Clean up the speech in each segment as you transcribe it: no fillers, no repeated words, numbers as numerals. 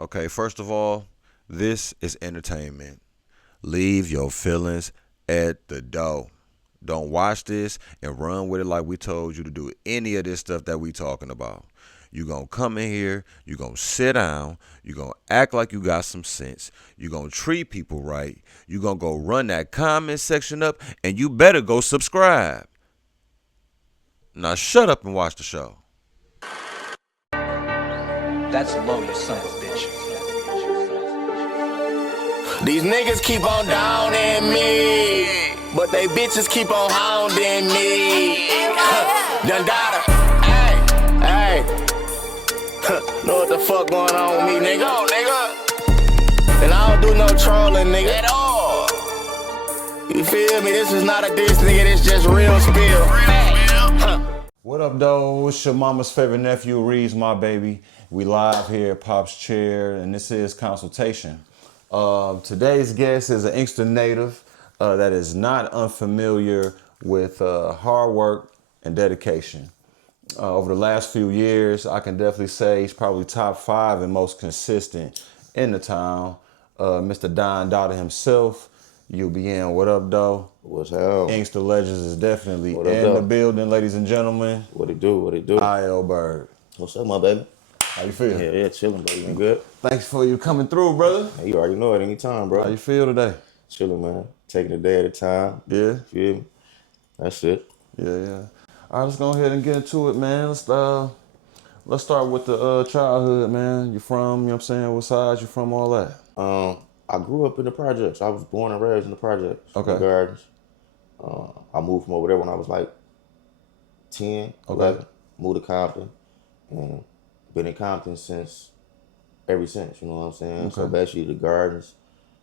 Okay, first of all, this is entertainment. Leave your feelings at the door. Don't watch this and run with it like we told you to do any of this stuff that we talking about. You gonna come in here, you gonna sit down, you gonna act like you got some sense, you gonna treat people right, you gonna go run that comment section up, and you better go subscribe. Now shut up and watch the show. That's low, you son of a bitch. These niggas keep on downing me, but they bitches keep on hounding me. Dundada, hey, know what the fuck going on with me, nigga? And I don't do no trolling, nigga, at all. You feel me? This is not a diss, nigga. This just real spill. What up, though? It's your mama's favorite nephew, Reed's my baby. We live here at Pop's Chair, and this is Consultation. Today's guest is an Inkster native that is not unfamiliar with hard work and dedication. Over the last few years, I can definitely say he's probably top 5 and most consistent in the town. Mr. Don Dada himself, UBN, what up, though? What's up? Inkster Legends is definitely What up, in though? the building, ladies and gentlemen. What it do? I.L Bird. What's up, my baby? How you feel? Yeah, chilling, baby. You good? Thanks for you coming through, brother. Hey, you already know it anytime, bro. How you feel today? Chilling, man. Taking a day at a time. Yeah? Feel me? That's it. Yeah. All right, let's go ahead and get into it, man. Let's start with the childhood, man. You from, you know what I'm saying, what side you from, all that? I grew up in the projects. I was born and raised in the projects. Okay. The gardens. I moved from over there when I was like 10, 11. Moved to Compton. And been in Compton ever since, you know what I'm saying? Okay. So basically the gardens,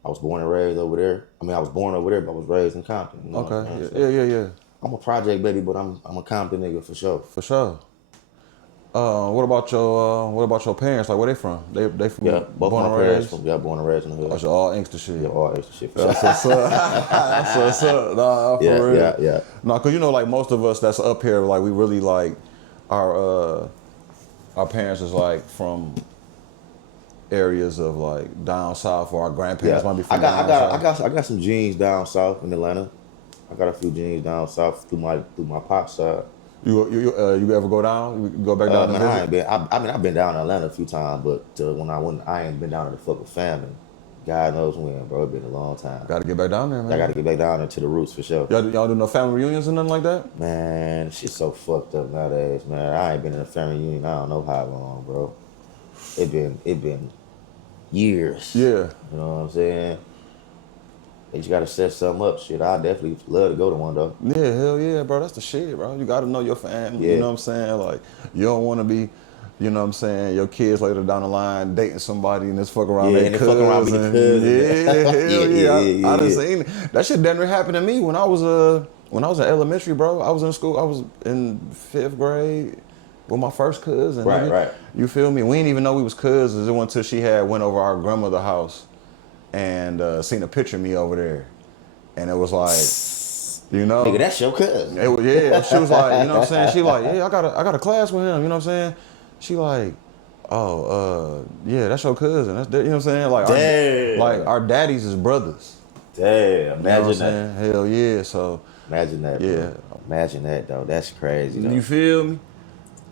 I was born and raised over there. I mean, I was born over there, but I was raised in Compton. You know what I'm saying? So Yeah. I'm a project baby, but I'm a Compton nigga for sure. For sure. What about your parents? Like, where they from? They from Yeah, both born my and parents raised? from born and raised in the Oh, hood. so all Inkster shit. Yeah, all extra shit for That's sure. what's up. That's what's up. Nah, for real. Yeah. No, cause you know, like most of us that's up here, like we really like our parents is like from areas of like down south, or our grandparents might be from down south. I got some genes down south in Atlanta. I got a few genes down south through my pop side. You ever go down? You go back down Man, to I visit? ain't been. I mean, I've been down to Atlanta a few times, but when I ain't been down to the fucking family. God knows when, bro. It's been a long time. Got to get back down there, man. I got to get back down there to the roots for sure. Y'all do no family reunions and nothing like that? Man, shit's so fucked up nowadays, man. I ain't been in a family reunion. I don't know how long, bro. It been years. Yeah. You know what I'm saying? They just gotta set something up. Shit, I definitely love to go to one though. Yeah, hell yeah, bro. That's the shit, bro. You got to know your family. Yeah. You know what I'm saying? Like, you don't want to be, you know what I'm saying, your kids later down the line dating somebody and just fuck around Yeah, their and they fuck around with cousin. the cousin. Yeah, hell yeah. I done yeah. seen it. That shit never happened to me when I was in elementary, bro. I was in school. I was in 5th grade with my first cousin. Right, nigga. right. You feel me? We didn't even know we was cousins. It wasn't until she had went over our grandmother's house and seen a picture of me over there. And it was like, you know. Nigga, that's your cousin. It was, yeah, she was like, you know what I'm saying? She like, yeah, I got a class with him, you know what I'm saying? She like, yeah, that's your cousin. You know what I'm saying? Like, Damn. Our daddies is brothers. Damn, You know what I'm imagine that. saying? Hell yeah. So Imagine that, bro. Yeah. Imagine that, though. That's crazy, though. you feel me?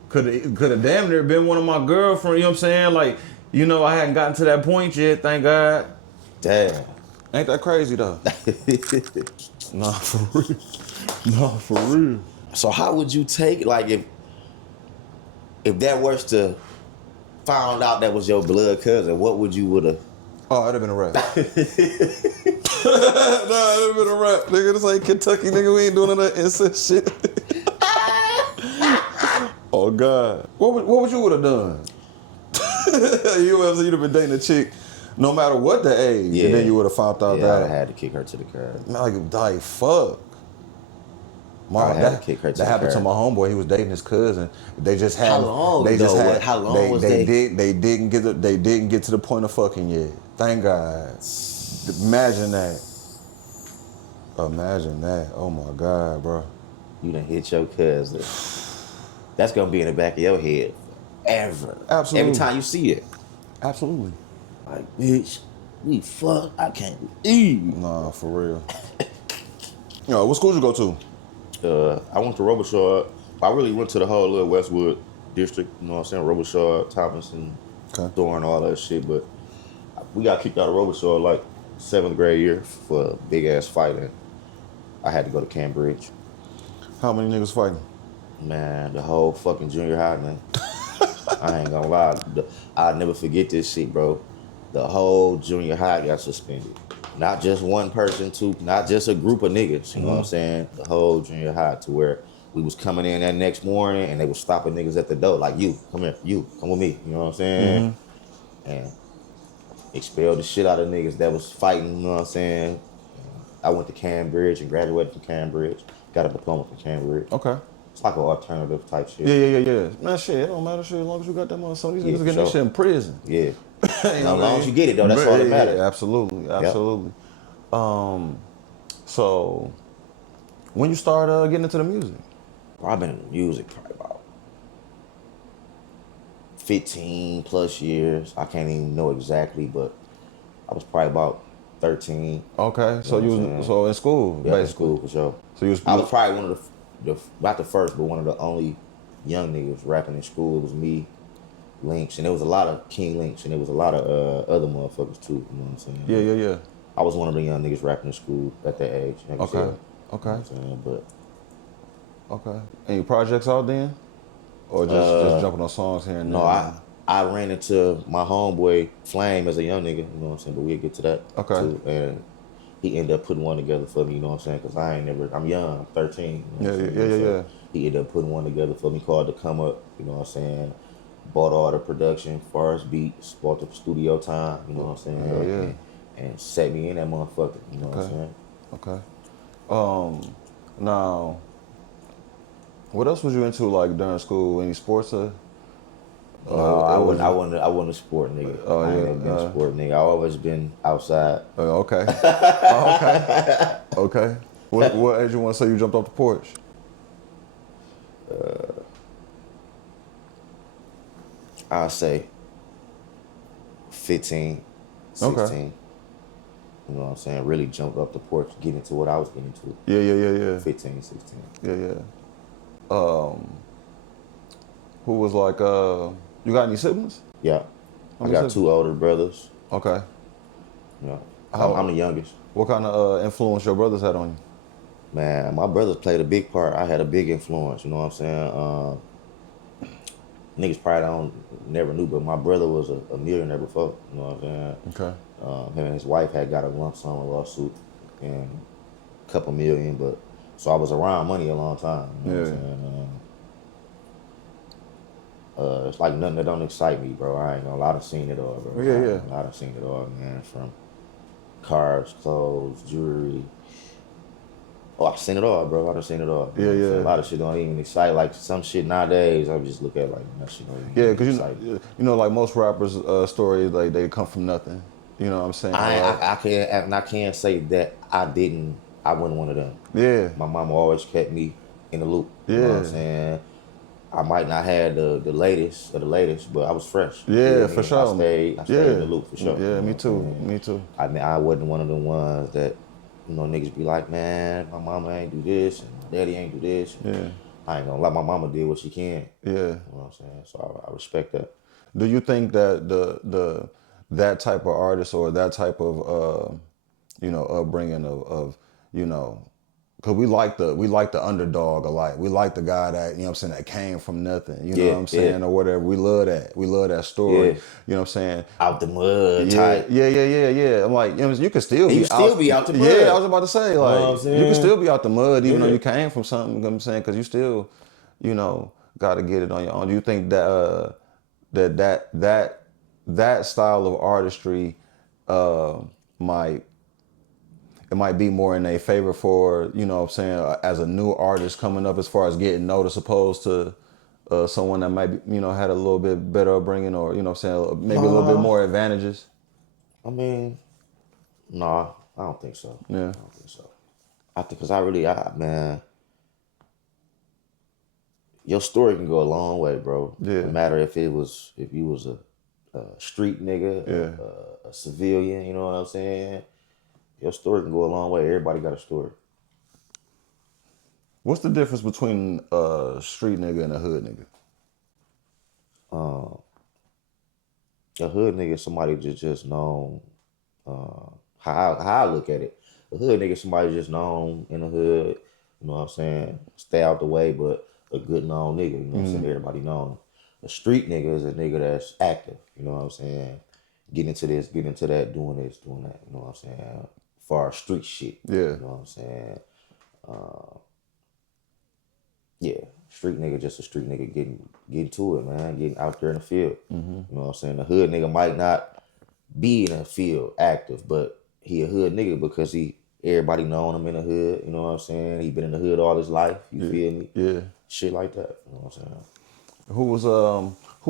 Could have damn near been one of my girlfriends, you know what I'm saying? Like, you know, I hadn't gotten to that point yet, thank God. Damn. Ain't that crazy though? Nah, for real. So how would you take, like, if that was to found out that was your blood cousin, what would you would have? Oh, it'd have been a wrap. Nah, it'd have been a wrap. Nigga, this ain't Kentucky, nigga. We ain't doing none of that incest shit. Oh, God. What would you would have done? You'd have been dating a chick no matter what the age, Yeah. and then you would have found out Yeah, that. I had to kick her to the curb. Like, fuck. I had to kick her to that the happened to curb. my homeboy. He was dating his cousin. They just had. How long, They just though? had. How long was they? they- didn't get. They didn't get to the point of fucking yet. Thank God. Imagine that. Imagine that. Oh my God, bro. You done hit your cousin. That's gonna be in the back of your head forever. Absolutely. Every time you see it. Absolutely. Like, bitch, we fuck. I can't believe. Nah, for real. What school you go to? I went to Robichaud. I really went to the whole little Westwood district. You know what I'm saying? Robichaud, Thomason, Okay. Thorne, all that shit. But we got kicked out of Robichaud like 7th grade year for a big ass fight, and I had to go to Cambridge. How many niggas fighting? Man, the whole fucking junior high, man. I ain't gonna lie. I'll never forget this shit, bro. The whole junior high got suspended. Not just one person, not just a group of niggas, you know what I'm saying? The whole junior high, to where we was coming in that next morning and they was stopping niggas at the door, like, you, come here, you, come with me, you know what I'm saying? And expelled the shit out of niggas that was fighting, you know what I'm saying? I went to Cambridge and graduated from Cambridge, got a diploma from Cambridge. Okay. It's like an alternative type shit. Yeah. Man, shit, it don't matter shit as long as you got that money. Some of these niggas getting that shit in prison. Yeah. You And know as what I long mean? as you get it, though, that's all that matters. Yeah, absolutely. So when you start getting into the music? Bro, I've been in music probably about 15 plus years. I can't even know exactly, but I was probably about 13. Okay, so You know you what I'm was saying? in school, Yeah, basically. in school for sure. So you was I was probably one of the not the first, but one of the only young niggas rapping in school. It was me, Lynx, and there was a lot of King Lynx, and there was a lot of other motherfuckers too. You know what I'm saying? Yeah. I was one of the young niggas rapping in school at that age. Like I said. Okay. You know what I'm saying? But Okay. Any projects out then? Or just jumping on songs here and there? no, I ran into my homeboy Flame as a young nigga, you know what I'm saying? But we'll get to that Okay. too. And he ended up putting one together for me, you know what I'm saying? Because I'm young, I'm 13. You know what I'm saying? Yeah. He ended up putting one together for me called The Come Up, you know what I'm saying? Bought all the production, first beats, bought the studio time, you know what I'm saying? Hell yeah. And set me in that motherfucker, you know what I'm saying? Okay. Now, what else was you into like during school? Any sports? No, I wasn't a sport nigga. Oh, I ain't yeah, never been a sport nigga. I always been outside. Okay. Okay. What age you want to say you jumped off the porch? I'll say 15, 16. Okay. You know what I'm saying? Really jumped up the porch, get into what I was getting to. Yeah. 15, 16. Yeah. Who was like, you got any siblings? Yeah. How I many got siblings? 2 older brothers. Okay. Yeah. How- I'm the youngest. What kind of influence your brothers had on you? Man, my brothers played a big part. I had a big influence, you know what I'm saying? Niggas probably never knew, but my brother was a millionaire before, you know what I'm saying? Okay. Him and his wife had got a lump sum lawsuit and a couple million, but so I was around money a long time. You know what I'm saying? It's like nothing that don't excite me, bro. I ain't gonna lie, I done seen it all, bro. Yeah. I done seen it all, man. From cars, clothes, jewelry. Oh, I've seen it all, bro. I done seen it all. You know what I'm saying? A lot of shit don't even excite. Like some shit nowadays, I just look at like that shit don't even Because excite me. you know, like most rappers' stories, like they come from nothing. You know what I'm saying? I can't say that I wasn't one of them. Yeah. My mama always kept me in the loop. You know what I'm Yeah. saying? I might not have the latest, but I was fresh. You Yeah, feel me? for sure. I stayed in the loop for sure. Yeah, You know me what too. I'm saying? Me too. I mean, I wasn't one of the ones that, you know, niggas be like, man, my mama ain't do this and my daddy ain't do this. Yeah. I ain't gonna lie, my mama did what she can. Yeah. You know what I'm saying? So I respect that. Do you think that that type of artist or that type of upbringing of because we like the underdog a lot. We like the guy that, you know what I'm saying, that came from nothing. You know what I'm saying? Or whatever. We love that. We love that story. Yeah. You know what I'm saying? Out the mud Yeah, type. yeah. I'm like, you know, you could still And be you still be out the mud. Yeah, I was about to say, like, what I'm saying? you can still be out the mud even though Yeah. you came from something, you know what I'm saying? Because you still, got to get it on your own. Do you think that that style of artistry might be more in their favor for, you know what I'm saying, as a new artist coming up as far as getting noticed opposed to someone that might be, had a little bit better upbringing or, you know what I'm saying, maybe a little bit more advantages? I mean, nah, I don't think so. Yeah. I don't think so. I think, because man, your story can go a long way, bro. Yeah. No matter if you was a street nigga, a civilian, you know what I'm saying? Your story can go a long way. Everybody got a story. What's the difference between a street nigga and a hood nigga? A hood nigga is somebody just known, how I look at it. A hood nigga is somebody just known in the hood, you know what I'm saying? Stay out the way, but a good known nigga, you know what I'm saying? Everybody known. A street nigga is a nigga that's active, you know what I'm saying? Get into this, get into that, doing this, doing that, you know what I'm saying? Far as street shit, Yeah. you know what I'm saying? Yeah, street nigga just a street nigga getting to it, man. Getting out there in the field. You know what I'm saying? The hood nigga might not be in the field active, but he a hood nigga because everybody known him in the hood. You know what I'm saying? He been in the hood all his life. You feel me? Yeah. Shit like that. You know what I'm saying? Who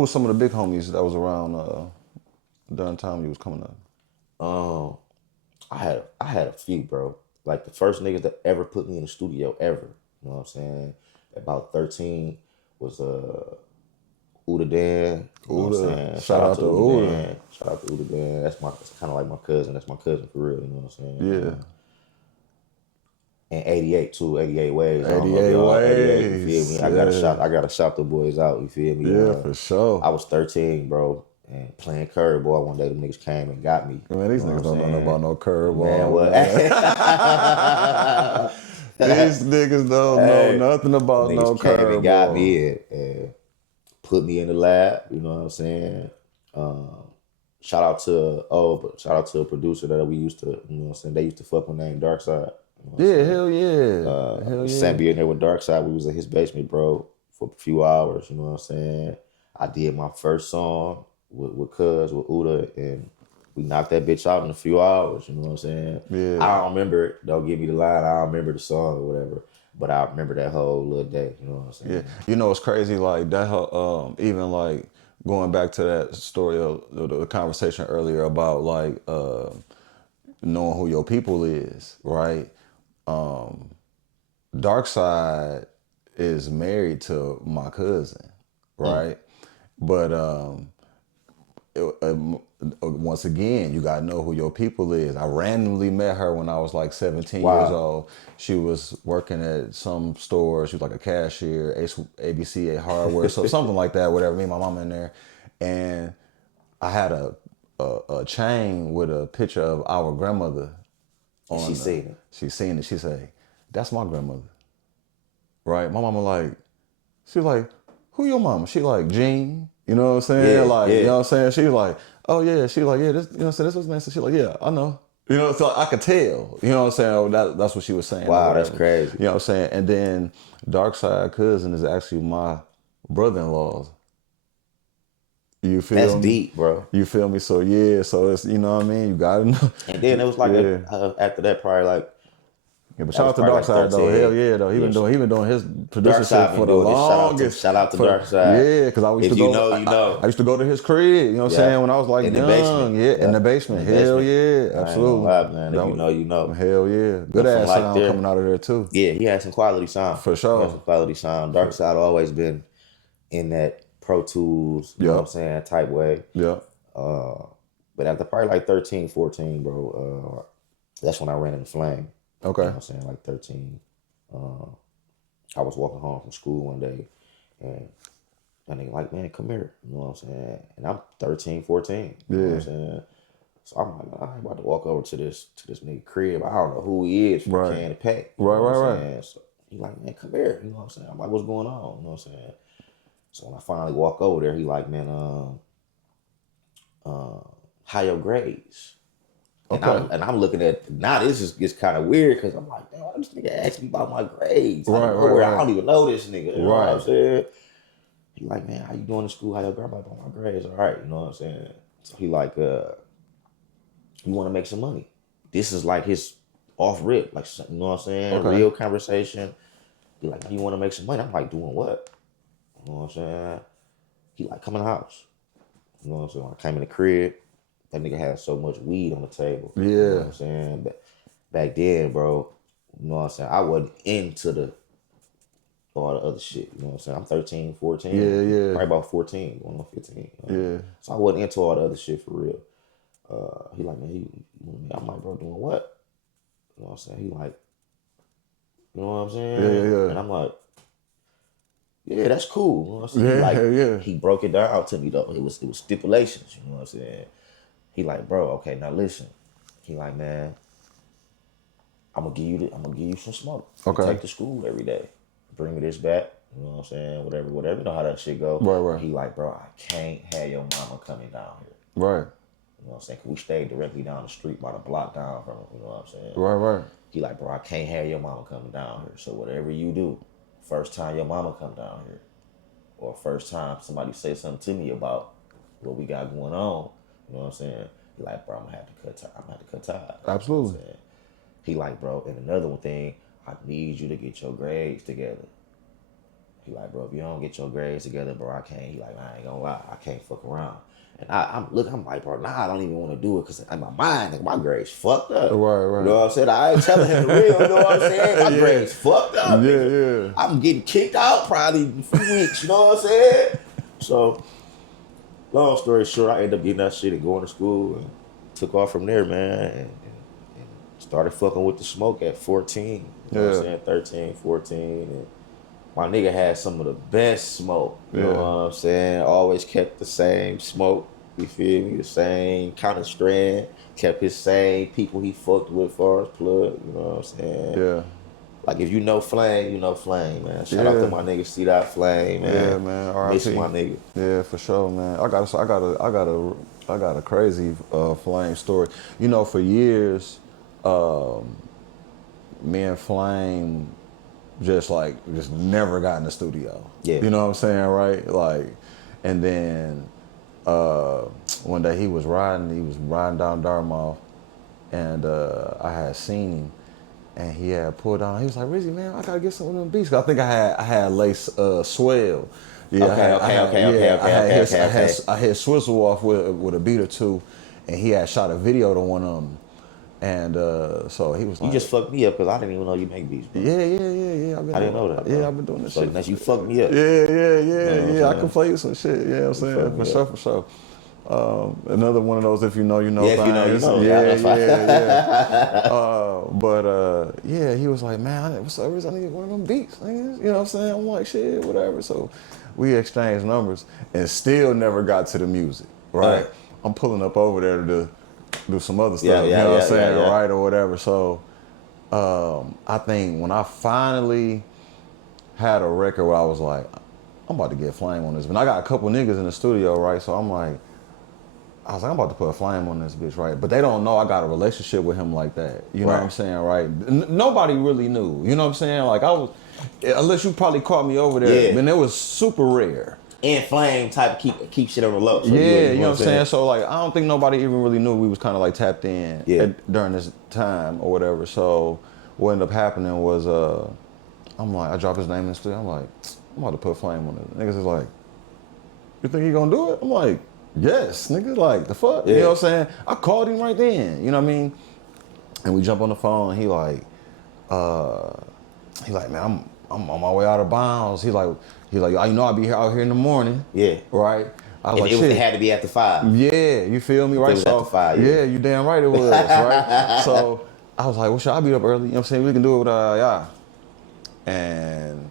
was some of the big homies that was around during the time you was coming up? I had a few, bro. Like the first niggas that ever put me in the studio ever. You know what I'm saying? About 13 was Uda Dan. You know what I'm saying? Shout out to Uda. Dan. Shout out to Uda Dan. That's kind of like my cousin. That's my cousin for real. You know what I'm saying? Yeah. And 88 too. 88 Ways. 88 Ways. You feel me? Yeah. I gotta shout the boys out. You feel me? Yeah, for sure. I was 13, bro. And playing curveball one day, them niggas came and got me. Man, these niggas don't know about no curveball. Man, what? These niggas don't know nothing about no Niggas came and got curveball. me and put me in the lab. You know what I'm saying? Shout out to a producer that we used to, you know what I'm saying? They used to fuck with name Darkside. Yeah, hell yeah. Hell yeah. Sat me in there with Darkside. We was in his basement, bro, for a few hours. You know what I'm saying? I did my first song with Cuz, with Uda, and we knocked that bitch out in a few hours. You know what I'm saying? Yeah. I don't remember it. Don't give me the line. I don't remember the song or whatever. But I remember that whole little day. You know what I'm saying? Yeah. You know, it's crazy, like, that, even, like, going back to that story of the conversation earlier about, like, knowing who your people is, right? Darkside is married to my cousin, right? But once again, you gotta know who your people is. I randomly met her when I was like 17 Wow. years old. She was working at some store. She was like a cashier, ABC Hardware, so something like that. Whatever. Me and my mom in there, and I had a chain with a picture of our grandmother. She seen it. She seen it. She say, "That's my grandmother." Right? My mama like, she like, "Who your mama?" She like, "Jean." You know what I'm saying? Yeah, like, yeah. you know what I'm saying? She like, "Oh yeah." She like, "Yeah, this," you know what I'm saying? "This was nice." She like, "Yeah, I know." You know, so I could tell. You know what I'm saying? Oh, that's what she was saying. Wow, or that's whatever. crazy. You know what I'm saying? And then Darkside cousin is actually my brother-in-law's. You feel That's me? deep, bro. You feel me? So yeah, so it's, you know what I mean? You gotta know. And then it was like Yeah. after that, probably like Yeah, but shout out to was probably Darkside though. 13. Hell yeah though. He been doing his producer Darkside shit for been the doing this. longest. Shout out to Darkside. Yeah, because I used If to you go. know, you know. I used to go to his crib. You know what I'm Yeah. saying? When I was like In the young. basement. Yeah, in Yeah. the basement. In the Hell basement. yeah, I ain't absolutely. gonna lie, man. If you know, you know. Hell yeah, good Nothing ass like sound there. coming out of there too. Yeah, he had some quality sound. For sure. He had some quality sound. Darkside always been in that Pro Tools, you know what I'm saying, type way. Yeah. But after probably like 13, 14, bro, that's when I ran into Flame. Okay. You know what I'm saying? Like 13. I was walking home from school one day and that nigga like, "Man, come here." You know what I'm saying? And I'm 13, 14. You know what I'm saying? So I'm like, "Man, I ain't about to walk over to this nigga crib. I don't know who he is from Right. Can and Pack." You Right, know what I'm right. saying? So he like, "Man, come here." You know what I'm saying? I'm like, "What's going on?" You know what I'm saying? So when I finally walk over there, he like, "Man, how your grades?" And, Okay. I'm looking at, now this is kind of weird because I'm like, "Damn, why this nigga asked me about my grades?" Right, Out of nowhere, right. I don't even know this nigga. You know what I'm Right. saying? He like, "Man, how you doing in school? How your grandma about my grades?" "All right," you know what I'm saying? So he like, "You want to make some money?" This is like his off rip, like, you know what I'm saying? Okay. Real conversation. He like, "You want to make some money?" I'm like, "Doing what?" You know what I'm saying? He like, "Come in the house." You know what I'm saying? When I came in the crib, that nigga had so much weed on the table. Yeah. You know what I'm saying? But back then, bro, you know what I'm saying? I wasn't into the all the other shit. You know what I'm saying? I'm 13, 14. Yeah, yeah. Probably about 14, going on 15. Yeah. So I wasn't into all the other shit for real. He like, man, I'm like, bro, doing what? You know what I'm saying? He like, you know what I'm saying? Yeah. And I'm like, yeah, that's cool. You know what I'm saying? Yeah, He like, yeah. he broke it down to me though. It was stipulations. You know what I'm saying? He like, bro, okay, now listen. He like, man, I'm gonna give you some smoke. Okay. Take to school every day. Bring me this back. You know what I'm saying? Whatever. You know how that shit go. Right. He like, bro, I can't have your mama coming down here. Right. You know what I'm saying? 'Cause we stayed directly down the street, about a block down from him. You know what I'm saying? Right. He like, bro, I can't have your mama coming down here. So whatever you do, first time your mama come down here, or first time somebody say something to me about what we got going on, you know what I'm saying? He like, bro, I'm gonna have to cut ties. Absolutely. You know what I'm saying? He like, bro, and another one thing, I need you to get your grades together. He like, bro, if you don't get your grades together, bro, I can't. He like, I ain't gonna lie, I can't fuck around. And I'm like, bro, nah, I don't even want to do it because in my mind, like, my grades fucked up. Right. You know what I'm saying? I ain't telling him the real, you know what I'm saying? My grades fucked up. Yeah. I'm getting kicked out probably in a few weeks, you know what I'm saying? So, long story short, I ended up getting that shit and going to school and took off from there, man, and started fucking with the smoke at 14. You know what I'm saying? 13, 14. And my nigga had some of the best smoke. You know what I'm saying? Always kept the same smoke. You feel me? The same kind of strand. Kept his same people he fucked with far as plug. You know what I'm saying? Yeah. Like if you know Flame, you know Flame, man. Shout out to my nigga C. Flame, man. Yeah, man. R.I.P. Miss my nigga. Yeah, for sure, man. I got a crazy Flame story. You know, for years, me and Flame just never got in the studio. Yeah. You know what I'm saying, right? Like, and then one day he was riding down Dartmouth, and I had seen him, and he had pulled on. He was like, "Rizzy, man, I gotta get some of them beats." 'Cause I think I had lace swell. Yeah, Okay. I had Swizzle off with a beat or two, and he had shot a video to one of them. And so he was like, You just fucked me up because I didn't even know you make beats, bro. Yeah. I didn't know that, bro. Yeah, I've been doing this so shit. Now you fucked me up. Yeah. I can play you some shit. Yeah, I'm saying for sure. Another one of those, if you know, you know. Yeah, if you know, you know. Yeah, he was like, man, what's up, Riz? I need one of them beats. Nigga. You know what I'm saying? I'm like, shit, whatever. So we exchanged numbers and still never got to the music, right? I'm pulling up over there to do some other stuff, you know what I'm saying, right, or whatever. So I think when I finally had a record where I was like, I'm about to get Flame on this, but I got a couple niggas in the studio, right? So I was like, I'm about to put a Flame on this bitch, right? But they don't know I got a relationship with him like that. You know what I'm saying, right? Nobody really knew. You know what I'm saying? Like unless you probably caught me over there, and it was super rare. And Flame type keep shit on the low. So you know what I'm saying? So like, I don't think nobody even really knew we was kind of like tapped in during this time or whatever. So what ended up happening was, I'm like, I dropped his name in the studio. I'm like, I'm about to put Flame on it. Niggas is like, you think he gonna do it? I'm like, yes, nigga. Like, the fuck? You know what I'm saying? I called him right then. You know what I mean? And we jump on the phone, and he like, man, I'm on my way out of bounds. He's like, you know, I'll be out here in the morning. Yeah. Right? I was like, it had to be after 5. Yeah, you feel me? Right? It was after 5, yeah, you damn right it was, right? So I was like, well, should I be up early? You know what I'm saying? We can do it with And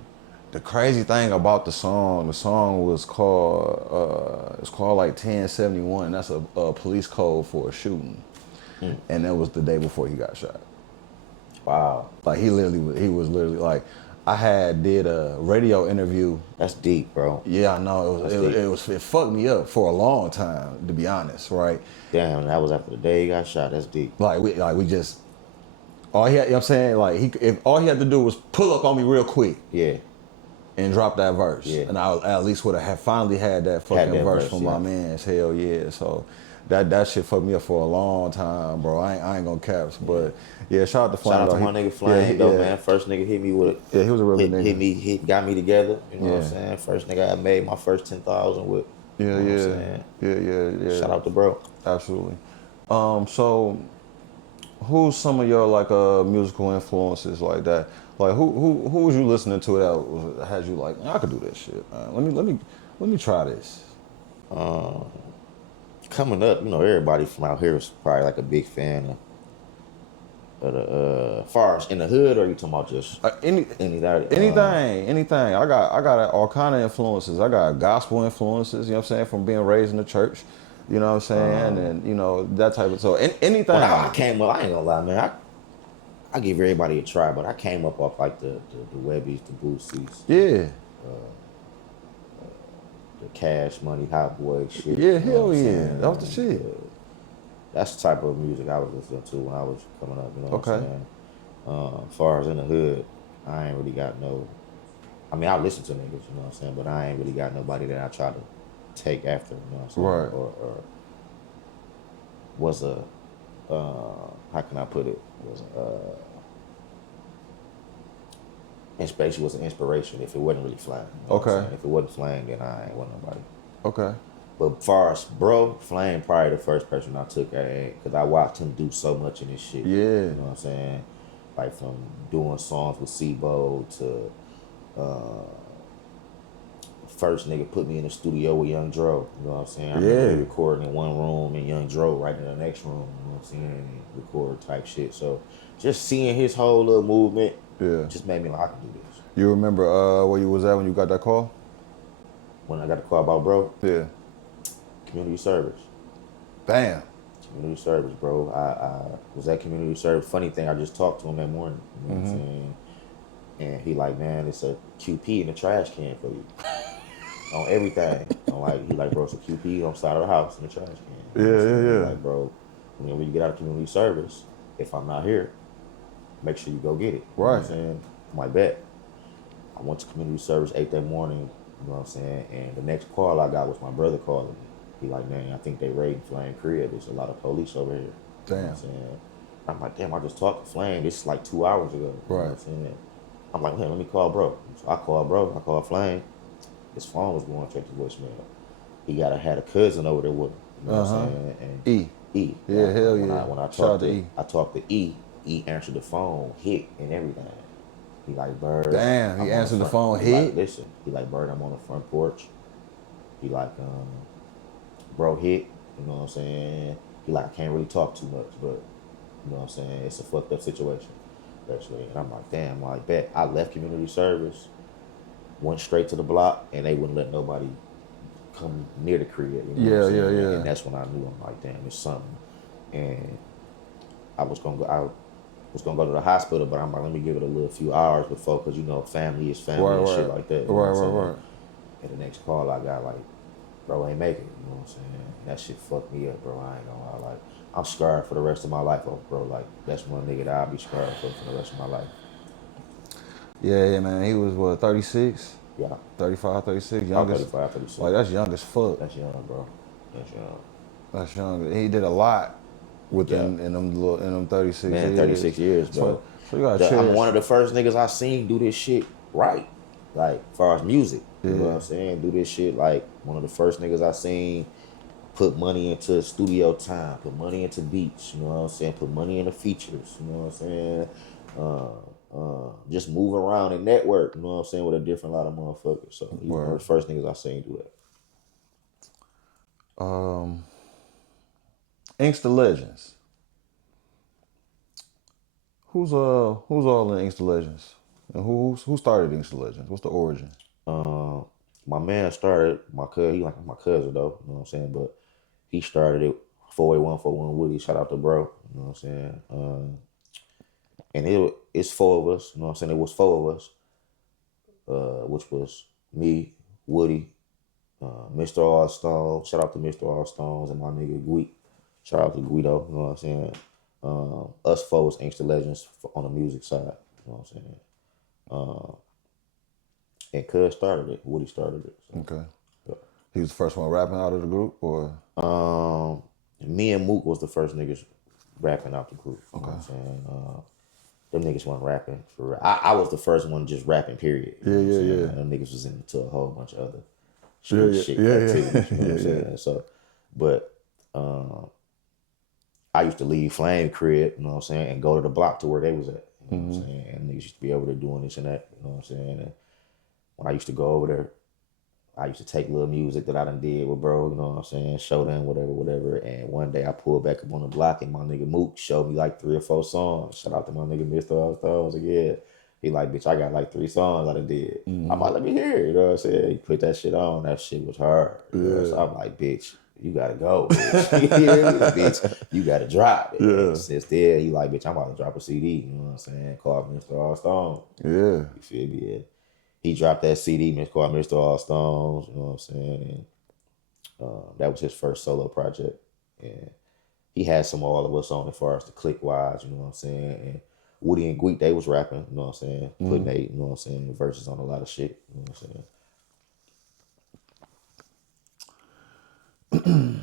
the crazy thing about the song was called, it's called like 1071. That's a police code for a shooting. And that was the day before he got shot. Wow. Like he was literally like, I did a radio interview. That's deep, bro. Yeah, I know. It fucked me up for a long time, to be honest, right? Damn, that was after the day he got shot. That's deep. We just all he had, you know what I'm saying? Like all he had to do was pull up on me real quick. Yeah. And drop that verse. Yeah. And I at least would have finally had that fucking verse from my man's. Hell yeah. So that shit fucked me up for a long time, bro. I ain't gonna caps, but yeah, shout out to Flame. Shout out to my nigga Flame, man. First nigga hit me with it. Yeah, he was a real nigga. Got me together. You know what I'm saying? First nigga I made my first 10,000 with. You know what I'm saying? Yeah. Shout out to bro. Absolutely. So who's some of your like musical influences like that? Like who was you listening to that had you like, I could do this shit, man. Let me try this. Coming up, everybody from out here is probably like a big fan of the far as in the hood, or you talking about just Anything. I got all kind of influences. I got gospel influences, you know what I'm saying, from being raised in the church, you know what I'm saying, and that type of, so anything. When I came up, I ain't gonna lie, man. I give everybody a try, but I came up off like the Webbies, the Boosies, Yeah. the Cash Money, Hot Boy shit. Yeah, you know hell what I'm yeah. saying? That was the shit. That's the type of music I was listening to when I was coming up. You know what Okay. I'm saying? As far as in the hood, I ain't really got no. I mean, I listen to niggas, you know what I'm saying, but I ain't really got nobody that I try to take after. You know what I'm saying? Right. Or was a how can I put it? Was inspiration was an inspiration if it wasn't really flying. You know what I'm Okay. saying? If it wasn't flying, then I ain't want nobody. Okay. But as far as bro, Flame probably the first person I took at, because I watched him do so much in this shit. Yeah. You know what I'm saying? Like from doing songs with Sibo to first nigga put me in the studio with Young Dro. You know what I'm saying? I remember we recording in one room and Young Dro right in the next room. You know what I'm saying? And record type shit. So just seeing his whole little movement just made me like, I can do this. You remember where you was at when you got that call? When I got the call about bro? Yeah. Community service. Bam. Community service, bro. I was at community service. Funny thing, I just talked to him that morning. You know what I'm saying? And he like, man, it's a QP in the trash can for you. On everything. He like, bro, it's a QP on the side of the house in the trash can. Yeah. Like, bro, when you get out of community service, if I'm not here, make sure you go get it. You know what I'm saying? I'm like, bet. I went to community service 8 that morning, you know what I'm saying? And the next call I got was my brother calling me. He like, man, I think they raiding Flame crib. There's a lot of police over here. Damn. You know what I'm saying? I'm like, damn, I just talked to Flame. This is like 2 hours ago. You know what I'm saying? I'm like, hey, let me call bro. So I called bro. I called Flame. His phone was going straight to voicemail. He had a cousin over there with him. You know what I'm saying? And E. Yeah, hell yeah. When I talked to E, E answered the phone, hit and everything. He like, Bird. Damn, he answered the phone, he hit? like, listen, he like, Bird, I'm on the front porch. He like, bro, hit. You know what I'm saying? He like, I can't really talk too much, but you know what I'm saying? It's a fucked up situation, actually. And I'm like, damn, like, bet. I left community service, went straight to the block, and they wouldn't let nobody come near the crib. You know what I'm saying? Yeah. And that's when I knew, I'm like, damn, it's something. And I was gonna go to the hospital, but I'm like, let me give it a little few hours before, because family is family and shit like that. Right. And the next call I got, like, bro ain't make it. You know what I'm saying? And that shit fucked me up, bro. I ain't gonna lie. Like, I'm scarred for the rest of my life, bro. Like, that's one nigga that I'll be scarred for the rest of my life. Yeah, man. He was, what, 36? Yeah. 35, 36? Youngest? 35, 36. Like, that's young as fuck. That's young, bro. That's young. That's young. He did a lot within in them 36 years. Man, 36 years, bro. So you gotta I'm one of the first niggas I seen do this shit right. Like, as far as music. You know what I'm saying? Do this shit like one of the first niggas I seen put money into studio time, put money into beats, you know what I'm saying? Put money into features, you know what I'm saying? Just move around and network, you know what I'm saying, with a different lot of motherfuckers. So he's one of the first niggas I seen do that. Inkster Legends. Who's all in Inkster Legends? And who started Inkster Legends? What's the origin? My man started, my cousin, he like my cousin though, you know what I'm saying? But he started it 48141 Woody, shout out to bro, you know what I'm saying? And it's 4 of us, you know what I'm saying? It was 4 of us, which was me, Woody, Mr. Allstone, shout out to Mr. Allstones, and my nigga Guido. Shout out to Guido, you know what I'm saying? Us 4 was Inkster Legends on the music side, you know what I'm saying? And Cuz started it, Woody started it. So. Okay. Yeah. He was the first one rapping out of the group, or? Me and Mook was the first niggas rapping out the group. You know what I'm saying? Them niggas weren't rapping for real. I was the first one just rapping, period. You know what I'm saying? Them niggas was into a whole bunch of other shit activities. You know what I'm saying? So, but I used to leave Flame crib, you know what I'm saying, and go to the block to where they was at. You You know what I'm saying? And niggas used to be over there doing this and that. You know what I'm saying? And when I used to go over there, I used to take little music that I done did with bro, you know what I'm saying, show them whatever. And one day I pulled back up on the block and my nigga Mook showed me like 3 or 4 songs. Shout out to my nigga Mr. All-Star. I was like, yeah. He like, bitch, I got like 3 songs I done did. I'm like, let me hear it, you know what I'm saying? He put that shit on. That shit was hard. You know? So I'm like, bitch, you gotta go, bitch. You hear me? Bitch, you gotta drop it. And since then, he like, bitch, I'm about to drop a CD, you know what I'm saying? Called Mr. All-Star. Yeah. You feel me? Yeah. He dropped that CD, called Mr. All Stones, you know what I'm saying? And that was his first solo project. And he had some of all of us on as far as the click wise, you know what I'm saying? And Woody and Gweek, they was rapping, you know what I'm saying? Putting you know what I'm saying, verses on a lot of shit, you know what I'm saying?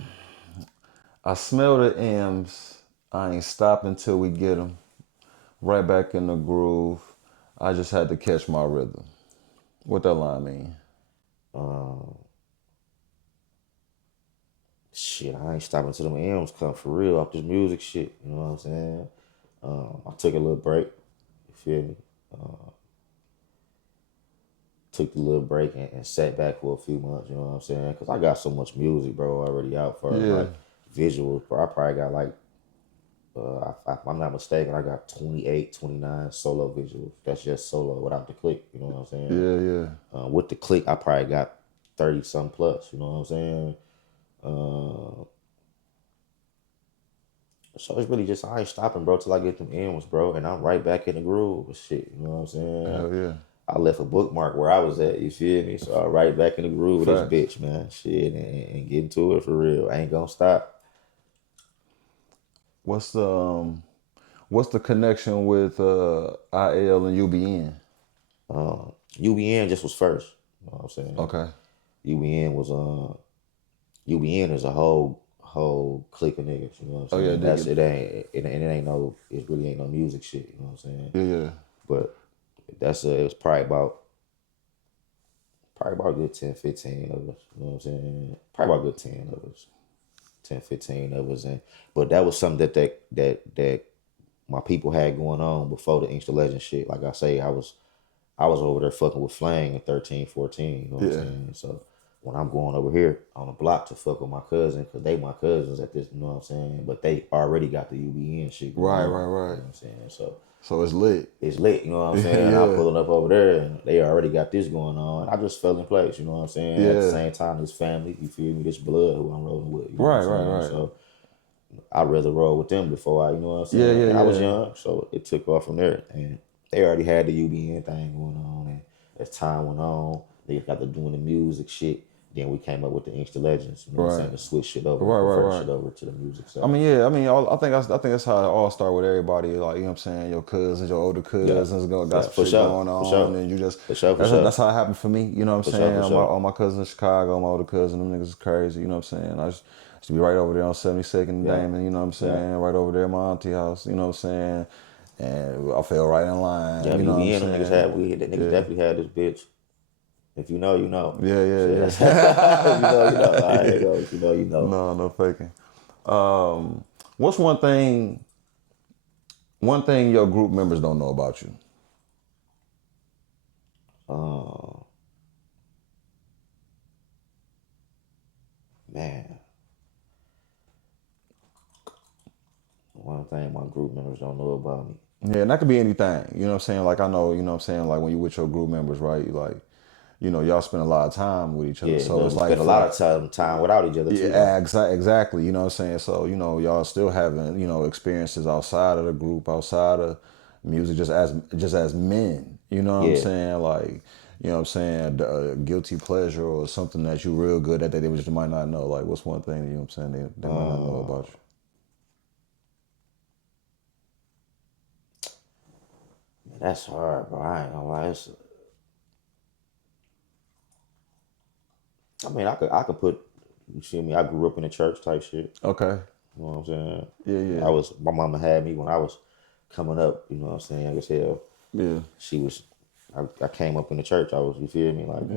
I smell the M's. I ain't stopping till we get them. Right back in the groove. I just had to catch my rhythm. What that line mean? Shit, I ain't stopping till them M's come for real off this music shit, you know what I'm saying? I took a little break, you feel me? Took the little break and sat back for a few months, you know what I'm saying? Because I got so much music, bro, already out for like visuals, bro. I probably got like, if I'm not mistaken, I got 28, 29 solo visuals. That's just solo without the click, you know what I'm saying? Yeah. With the click, I probably got 30 something plus, you know what I'm saying? So it's really just, I ain't stopping, bro, till I get them M's, bro. And I'm right back in the groove with shit, you know what I'm saying? Hell yeah. I left a bookmark where I was at, you feel me? So I'm right back in the groove with Facts. this bitch, man. Shit, and getting to it for real. I ain't gonna stop. What's the connection with I.L and UBN? UBN just was first, you know what I'm saying? Okay. UBN was, UBN is a whole clique of niggas, you know what I'm saying? Yeah, It really ain't no music shit, you know what I'm saying? Yeah. But it was probably about a good 10, 15 of us, you know what I'm saying? Probably about a good 10 of us. 10, 15 of us. But that was something that my people had going on before the Inkster Legends shit. Like I say, I was over there fucking with Flang at 13, 14, you know what I'm saying? So when I'm going over here on the block to fuck with my cousin, because they my cousins at this, you know what I'm saying? But they already got the UBN shit going on. You know what I'm saying? So it's lit. It's lit, you know what I'm saying? Yeah. I'm pulling up over there and they already got this going on. I just fell in place, you know what I'm saying? At the same time, this family, you feel me? This blood who I'm rolling with. You know what I'm saying? Right. So I'd rather roll with them before you know what I'm saying? Yeah. And I was young, so it took off from there. And they already had the UBN thing going on. And as time went on, they got to doing the music shit. Then we came up with the Inkster Legends, you know what I'm saying, to switch shit over, convert shit over to the music side. I mean, I think that's how it all start with everybody. Like, you know what I'm saying, your cousins, your older cousins, got some shit going on, and you just that's how it happened for me. You know what I'm saying? All my cousins in Chicago, my older cousin, them niggas is crazy. You know what I'm saying? I used to be right over there on 72nd and Damon. You know what I'm saying? Right over there at my auntie house. You know what I'm saying? And I fell right in line. Yeah, you know what I'm them niggas saying? niggas definitely had this bitch. If you know, you know. Yeah. You know, you know. All right, there goes. You know, you know. No faking. What's one thing your group members don't know about you? Man. One thing my group members don't know about me. Yeah, and that could be anything. You know what I'm saying? Like, I know, you know what I'm saying? Like, when you with your group members, right? Like, you know, y'all spend a lot of time with each other. Yeah, So it's like spend a lot of time without each other too. Yeah, exactly. You know what I'm saying? So, you know, y'all still having, you know, experiences outside of the group, outside of music, just as men. You know what I'm saying? Like, you know what I'm saying? A guilty pleasure or something that you real good at that they just might not know. Like, what's one thing, you know what I'm saying, they might not know about you? Man, that's hard, bro. I ain't gonna lie. I mean, I could put, you feel me? I grew up in the church type shit. Okay. You know what I'm saying? Yeah. My mama had me when I was coming up, you know what I'm saying, young as hell. Yeah. I came up in the church. You feel me? Like,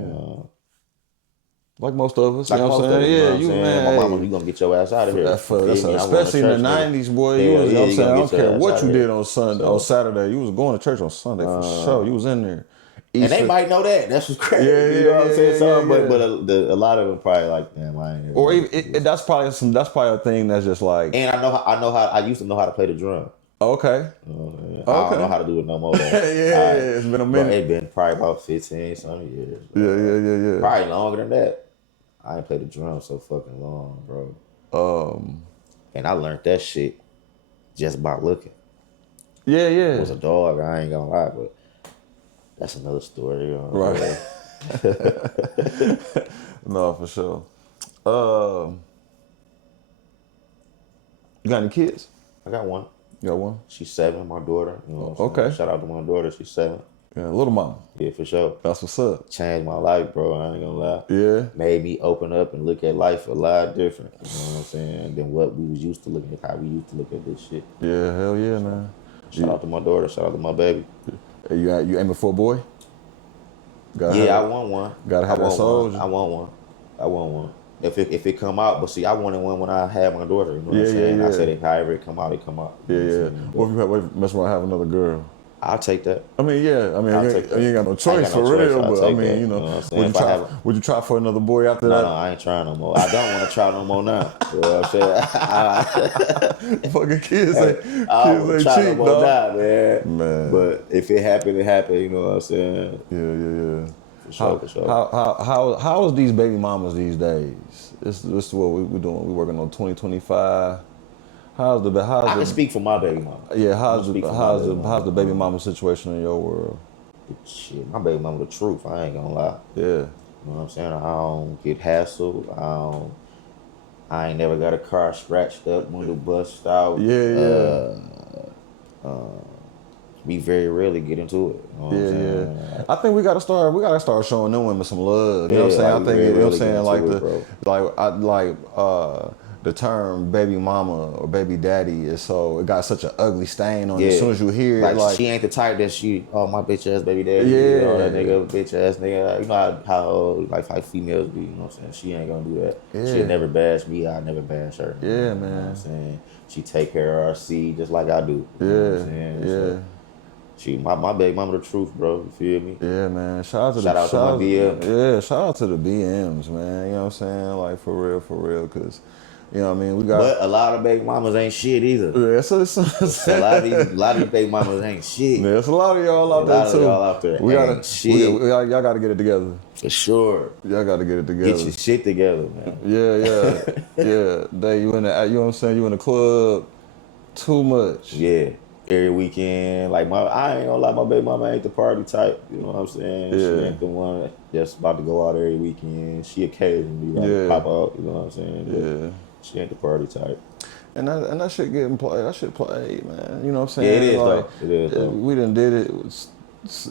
Like most of us, Like you know most what I'm of us, saying? you know Yeah, what I'm you saying? man. My mama, Hey, you gonna get your ass out of here. that's You feel me? I want a especially in the church nigga. '90s, boy. Hell You was, you know yeah, what I'm you saying? I gonna don't get your care ass what out you of did here. on Sunday, on So, Saturday. You was going to church on Sunday for sure. You was in there. and they Easter, might know that. That's what's crazy. yeah, You know what I'm saying? Some, yeah. but a lot of them probably like, damn, I ain't here. Or even that's probably some. That's probably a thing that's just like, And I know how. I used to know how to play the drum. okay, I don't know okay, how to do it no more though. yeah. It's been a Bro, minute. it been probably about 15 some years. Yeah. Probably longer than that. I ain't played the drum so fucking long, bro. And I learned that shit just by looking. Yeah. I was a dog, I ain't gonna lie, but that's another story. You know what I'm Right. saying? No, for sure. You got any kids? I got one. You got one? She's 7, my daughter. You know what I'm saying? Okay. Shout out to my daughter, she's 7. Yeah, little mama. Yeah, for sure. That's what's up. Changed my life, bro. I ain't gonna lie. Yeah. Made me open up and look at life a lot different. You know what I'm saying? Than what we was used to looking at, how we used to look at this shit. Yeah, hell yeah, man. Shout out to my daughter. Shout out to my baby. Hey, you aiming for a boy? Yeah, I want one. Gotta have that soldier. I want one. I want one. If it come out, but see, I wanted one when I had my daughter. You know what I'm saying? Yeah. I said if however it come out, it come out. You know Yeah. what I'm saying? What if you mess around and have another girl? I'll take that. I mean, yeah. I mean, I'll you take ain't, that. you ain't got no I ain't choice got no for choice. real. I'll But I take mean, that. you know, You know what I'm saying? would you try for another boy after No, that? I ain't trying no more. I don't want to try no more now. You know what I'm saying? Fucking kids ain't I don't want to try no cheap, more dog. now, man. Man. But if it happened, it happened. You know what I'm saying? Yeah. For sure. How is these baby mamas these days? This is what we doing. We working on 2025. How's I can speak for my baby mama. Yeah, how's I can speak for my baby how's the baby mama. mama situation in your world? Shit, my baby mama the truth. I ain't gonna lie. Yeah. You know what I'm saying? I don't get hassled. I ain't never got a car scratched up, window bust out. Yeah. We very rarely get into it. You know what I'm saying? Yeah. I think we gotta start showing them women some love. You know what I'm saying? like I think we you know what I'm really saying, get like into it, the term baby mama or baby daddy is it got such an ugly stain on it. As soon as you hear it, like she ain't the type that my bitch ass baby daddy, that nigga bitch ass nigga. You know how females be, you know what I'm saying? She ain't gonna do that. Yeah. She'll never bash me, I never bash her. Yeah, You know man. what I'm saying? She take care of our seed just like I do. You know what I'm saying? So, my baby mama the truth, bro. You feel me? Yeah, man. Shout out to my BM. Yeah, shout out to the BMs, man. You know what I'm saying? Like for real, cause you know what I mean. We got. But a lot of baby mamas ain't shit either. Yeah, so A lot of these baby mamas ain't shit. There's a lot of y'all out there too. A lot of y'all out there we ain't gotta, shit. y'all gotta get it together. For sure. Y'all gotta get it together. Get your shit together, man. Yeah. They, you know what I'm saying? You in the club too much. Yeah. Every weekend, like I ain't gonna lie, my baby mama ain't the party type. You know what I'm saying? Yeah. She ain't the one that's about to go out every weekend. She occasionally pop out. You know what I'm saying? But she ain't the party type. And that shit getting played. That shit played, man. You know what I'm saying? Yeah, it is like, though. It is though. We done did it.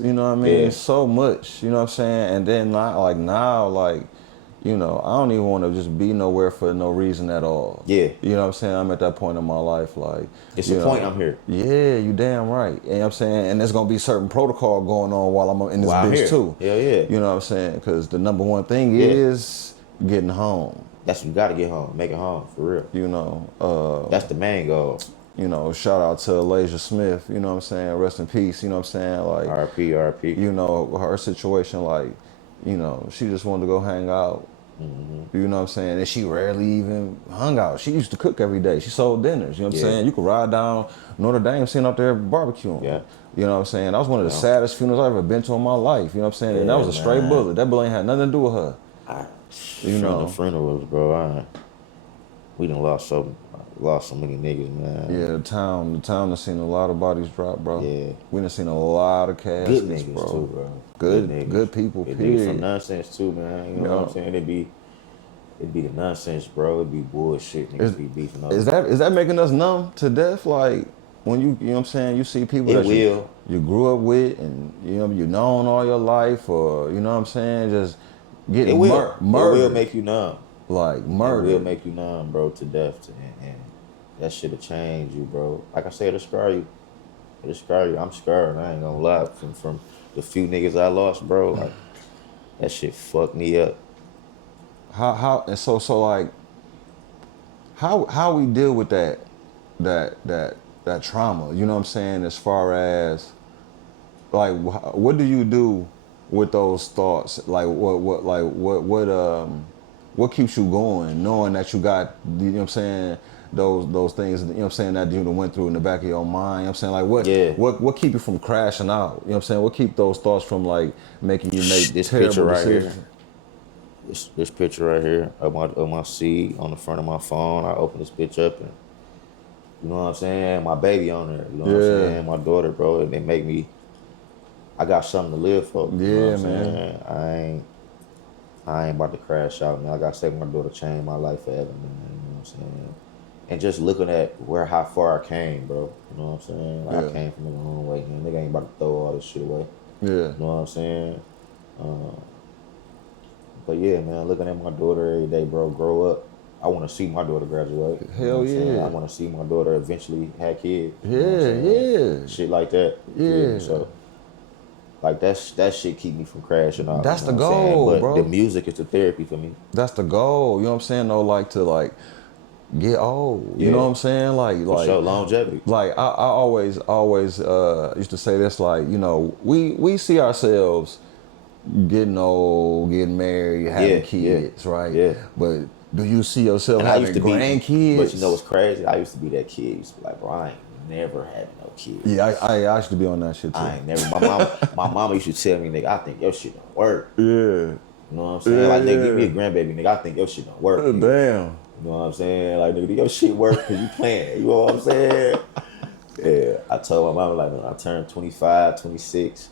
You know what I mean? Yeah. So much. You know what I'm saying? And then now, you know, I don't even want to just be nowhere for no reason at all. Yeah. You know what I'm saying? I'm at that point in my life, like. It's the point I'm here. Yeah, you damn right. You know what I'm saying? And there's going to be certain protocol going on while I'm in this bitch here. too. Yeah. You know what I'm saying? Because the number one thing is getting home. You gotta get home. Make it home, for real. You know. That's the main goal. You know, shout out to Elijah Smith, you know what I'm saying? Rest in peace, you know what I'm saying? Like RP. You know, her situation, like, you know, she just wanted to go hang out. Mm-hmm. You know what I'm saying? And she rarely even hung out. She used to cook every day. She sold dinners, you know what I'm saying? You could ride down Notre Dame sitting out there barbecuing. Yeah. You know what I'm saying? That was one of the saddest funerals I've ever been to in my life, you know what I'm saying? And that was a straight bullet. That bullet ain't had nothing to do with her. The funerals, bro. We done lost so many niggas, man. Yeah, the town done seen a lot of bodies drop, bro. Yeah. We done seen a lot of caskets, Good niggas bro. too, bro. Good people, Good period. niggas from nonsense too, man. You know what I'm saying? It'd be the nonsense, bro. It'd be bullshit. Niggas be beefing up. Is that making us numb to death? Like when you know what I'm saying, you see people that you grew up with and you known all your life, or you know what I'm saying, just getting murdered. It will make you numb. Like murder. It will make you numb, bro, to death. And that shit'll change you, bro. Like I said, it'll scar you. I'm scarred. I ain't gonna lie. From the few niggas I lost, bro, like that shit fucked me up. How and so like how we deal with that trauma, you know what I'm saying, as far as like what do you do with those thoughts, like what keeps you going knowing that you got, you know what I'm saying, those things, you know what I'm saying, that you done went through in the back of your mind, you know what I'm saying, like Yeah. what keep you from crashing out, you know what I'm saying, what keep those thoughts from like making you make This picture terrible right here. decisions? This picture right here of my seed on the front of my phone. I open this bitch up and you know what I'm saying? My baby on there. You know what I'm Yeah, saying? My daughter, bro. And they make me. I got something to live for. You know what yeah, I'm man. saying? I ain't about to crash out, man. Like I said, my daughter changed my life forever, man. You know what I'm saying? And just looking at how far I came, bro. You know what I'm saying? Like Yeah, I came from a long way, man. Nigga ain't about to throw all this shit away. yeah. You know what I'm saying? But yeah, man, looking at my daughter every day, bro, grow up. I want to see my daughter graduate. You know what Hell I'm saying? I yeah. want to see my daughter eventually have kids. You know what I'm Yeah, saying? yeah, Shit like that. You feel me? yeah. So, like, that shit keep me from crashing out. You That's know the what I'm saying? goal, But the bro. music is the therapy for me. That's the goal. You know what I'm saying? Though, like to like get old. You know Yeah, what I'm saying? for sure. Longevity. I always used to say this, like, you know, we see ourselves getting old, getting married, having Yeah, yeah, kids, right? yeah. But do you see yourself And I used having to be, but you know what's grandkids? crazy? I used to be that kid. I used to be like, bro, I ain't never having no Yeah, kids. I used to be on that shit too. I ain't never. My mama used to tell me, nigga, I think your shit don't work. Yeah. You know what I'm saying? Yeah, Like, nigga, give me a yeah. grandbaby, nigga. I think your shit don't work, nigga. Damn. You know what I'm saying? Like, nigga, your shit work because you playing. You know what I'm saying? Yeah. I told my mama, like, when I turn 25, 26,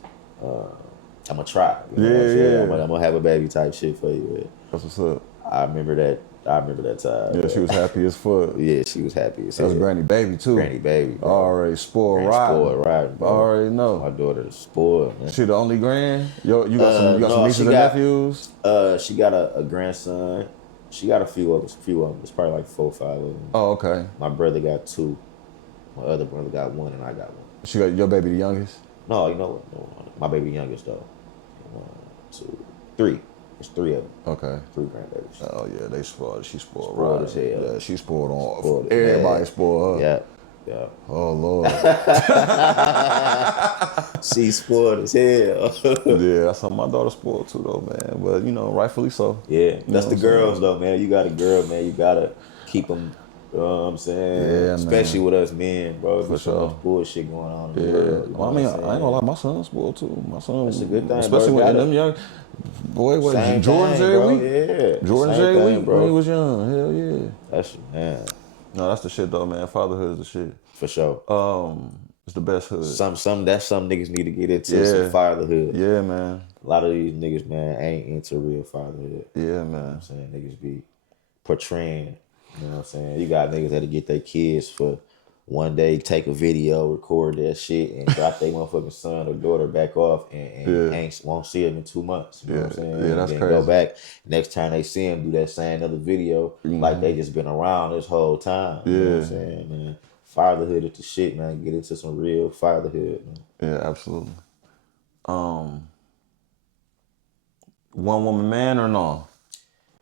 I'm going to try. You know what I'm Yeah, saying? yeah. I'm going to have a baby type shit for you, man. That's what's up. I remember that. I remember that time, Yeah, she was man. happy as fuck. Yeah, she was happy as That was hell. Granny Baby too. Granny baby, bro. Already spoiled Granny rotten. spoiled, right, bro. Already know. My daughter is spoiled, man. She the only grand? Yo, you got some No, nieces and nephews? she got a grandson. She got a few of them. It's probably like 4 or 5 of them. Oh, okay. My brother got 2. My other brother got 1, and I got 1. She got your baby the youngest? No, you know what? No, my baby youngest though. 1, 2, 3. It's 3 of them. Okay. 3 grandbabies. Oh yeah, they spoiled. She spoiled, Spoiled right? as hell. Yeah, she spoiled on. Spoiled as Everybody mad. spoiled her. Yeah. Yeah. Oh Lord. She spoiled as hell. Yeah, that's how my daughter spoiled too, though, man. But you know, rightfully so. Yeah, You know that's what the I'm girls saying? though, man. You got a girl, man. You gotta keep them. You know what I'm saying? Yeah, Especially man. with us men, bro. For There's so sure. much bullshit going on in the Yeah, world. You know well, I what mean, I'm I ain't gonna saying? lie, my son's spoiled too. My son, That's a good thing, bro. especially when Gotta them young boy, what same Jordans thing, every bro. week. Yeah, Jordans same every thing, week when he bro. was young. Hell yeah. That's man, No, that's the shit though, man. Fatherhood is the shit. for sure. It's the best hood. Some niggas need to get into some Yeah, fatherhood. yeah, man. A lot of these niggas, man, ain't into real fatherhood. Yeah, You know what man. I'm saying? Niggas be portraying, you know what I'm saying? You got niggas that'll get their kids for one day, take a video, record that shit, and drop their motherfucking son or daughter back off and Yeah, won't see them in 2 months. You know what I'm saying? yeah, And that's then go crazy. back next time they see him do that same other video, like they just been around this whole time. You know what I'm Yeah, saying, man? Fatherhood is the shit, man. Get into some real fatherhood, man. yeah, absolutely. One woman man or no?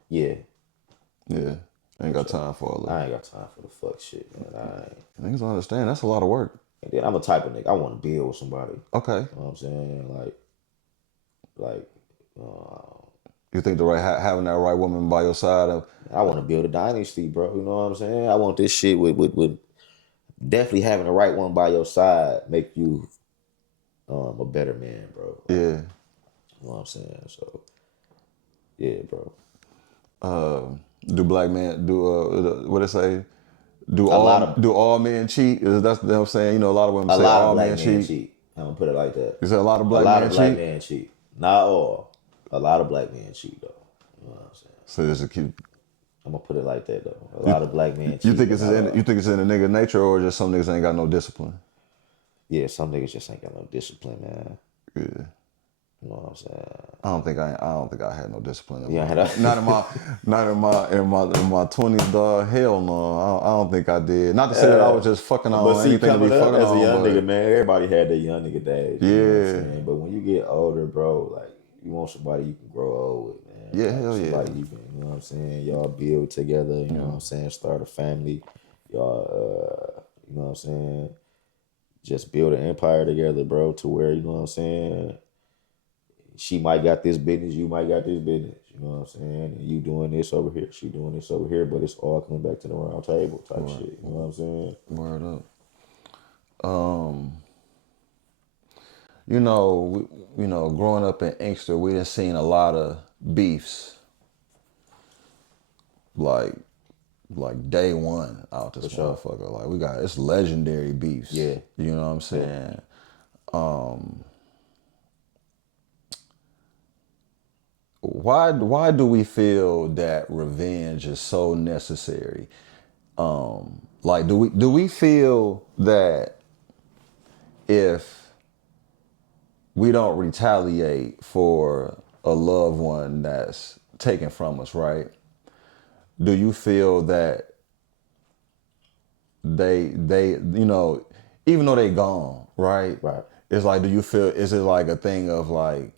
Yeah. Yeah, ain't got time for all I that. ain't got time for the fuck shit, man. I ain't. Niggas don't understand. That's a lot of work. And then I'm a type of nigga. I want to build with somebody. Okay. You know what I'm saying? Like, You think the right having that right woman by your side of I want to build a dynasty, bro. You know what I'm saying? I want this shit with definitely having the right one by your side make you a better man, bro. Like, yeah. you know what I'm saying? So, yeah, bro. Do black men do what they say? Do A lot of all men cheat? Is that's what I'm saying? You know, a lot of women a say lot of all black men men cheat. cheat. I'm gonna put it like that. You say a lot of A black lot men of black cheat. men cheat. Not all. A lot of black men cheat though. You know what I'm saying? So there's a kid. I'm gonna put it like that though. A lot of black men cheat. You think it's but not all. you think it's in the nigga nature, or just some niggas ain't got no discipline? Yeah, some niggas just ain't got no discipline, man. Yeah. You know what I'm saying? I don't think I had no discipline. Yeah, Not in my 20s, dog. Hell no. I don't think I did. Not to say that I was just fucking But on see, anything to be coming up fucking as a on, young but nigga, man, everybody had their young nigga days. You know what I'm yeah. saying? But when you get older, bro, like you want somebody you can grow old with, man. Yeah, Like hell yeah. somebody you can, you know what I'm saying, y'all build together, you know what I'm saying, start a family, y'all you know what I'm saying, just build an empire together, bro, to where, you know what I'm saying, she might got this business, you might got this business, you know what I'm saying, and you doing this over here, she doing this over here, but it's all coming back to the round table type shit, you know what I'm saying? Word up. You know, growing up in Inkster, we done seen a lot of beefs, like day one out this sure. motherfucker. Like it's legendary beefs. Yeah. You know what I'm saying? Why do we feel that revenge is so necessary? Like do we feel that if we don't retaliate for a loved one that's taken from us, right? Do you feel that they even though they gone, right? Right. It's like, do you feel, is it like a thing of like,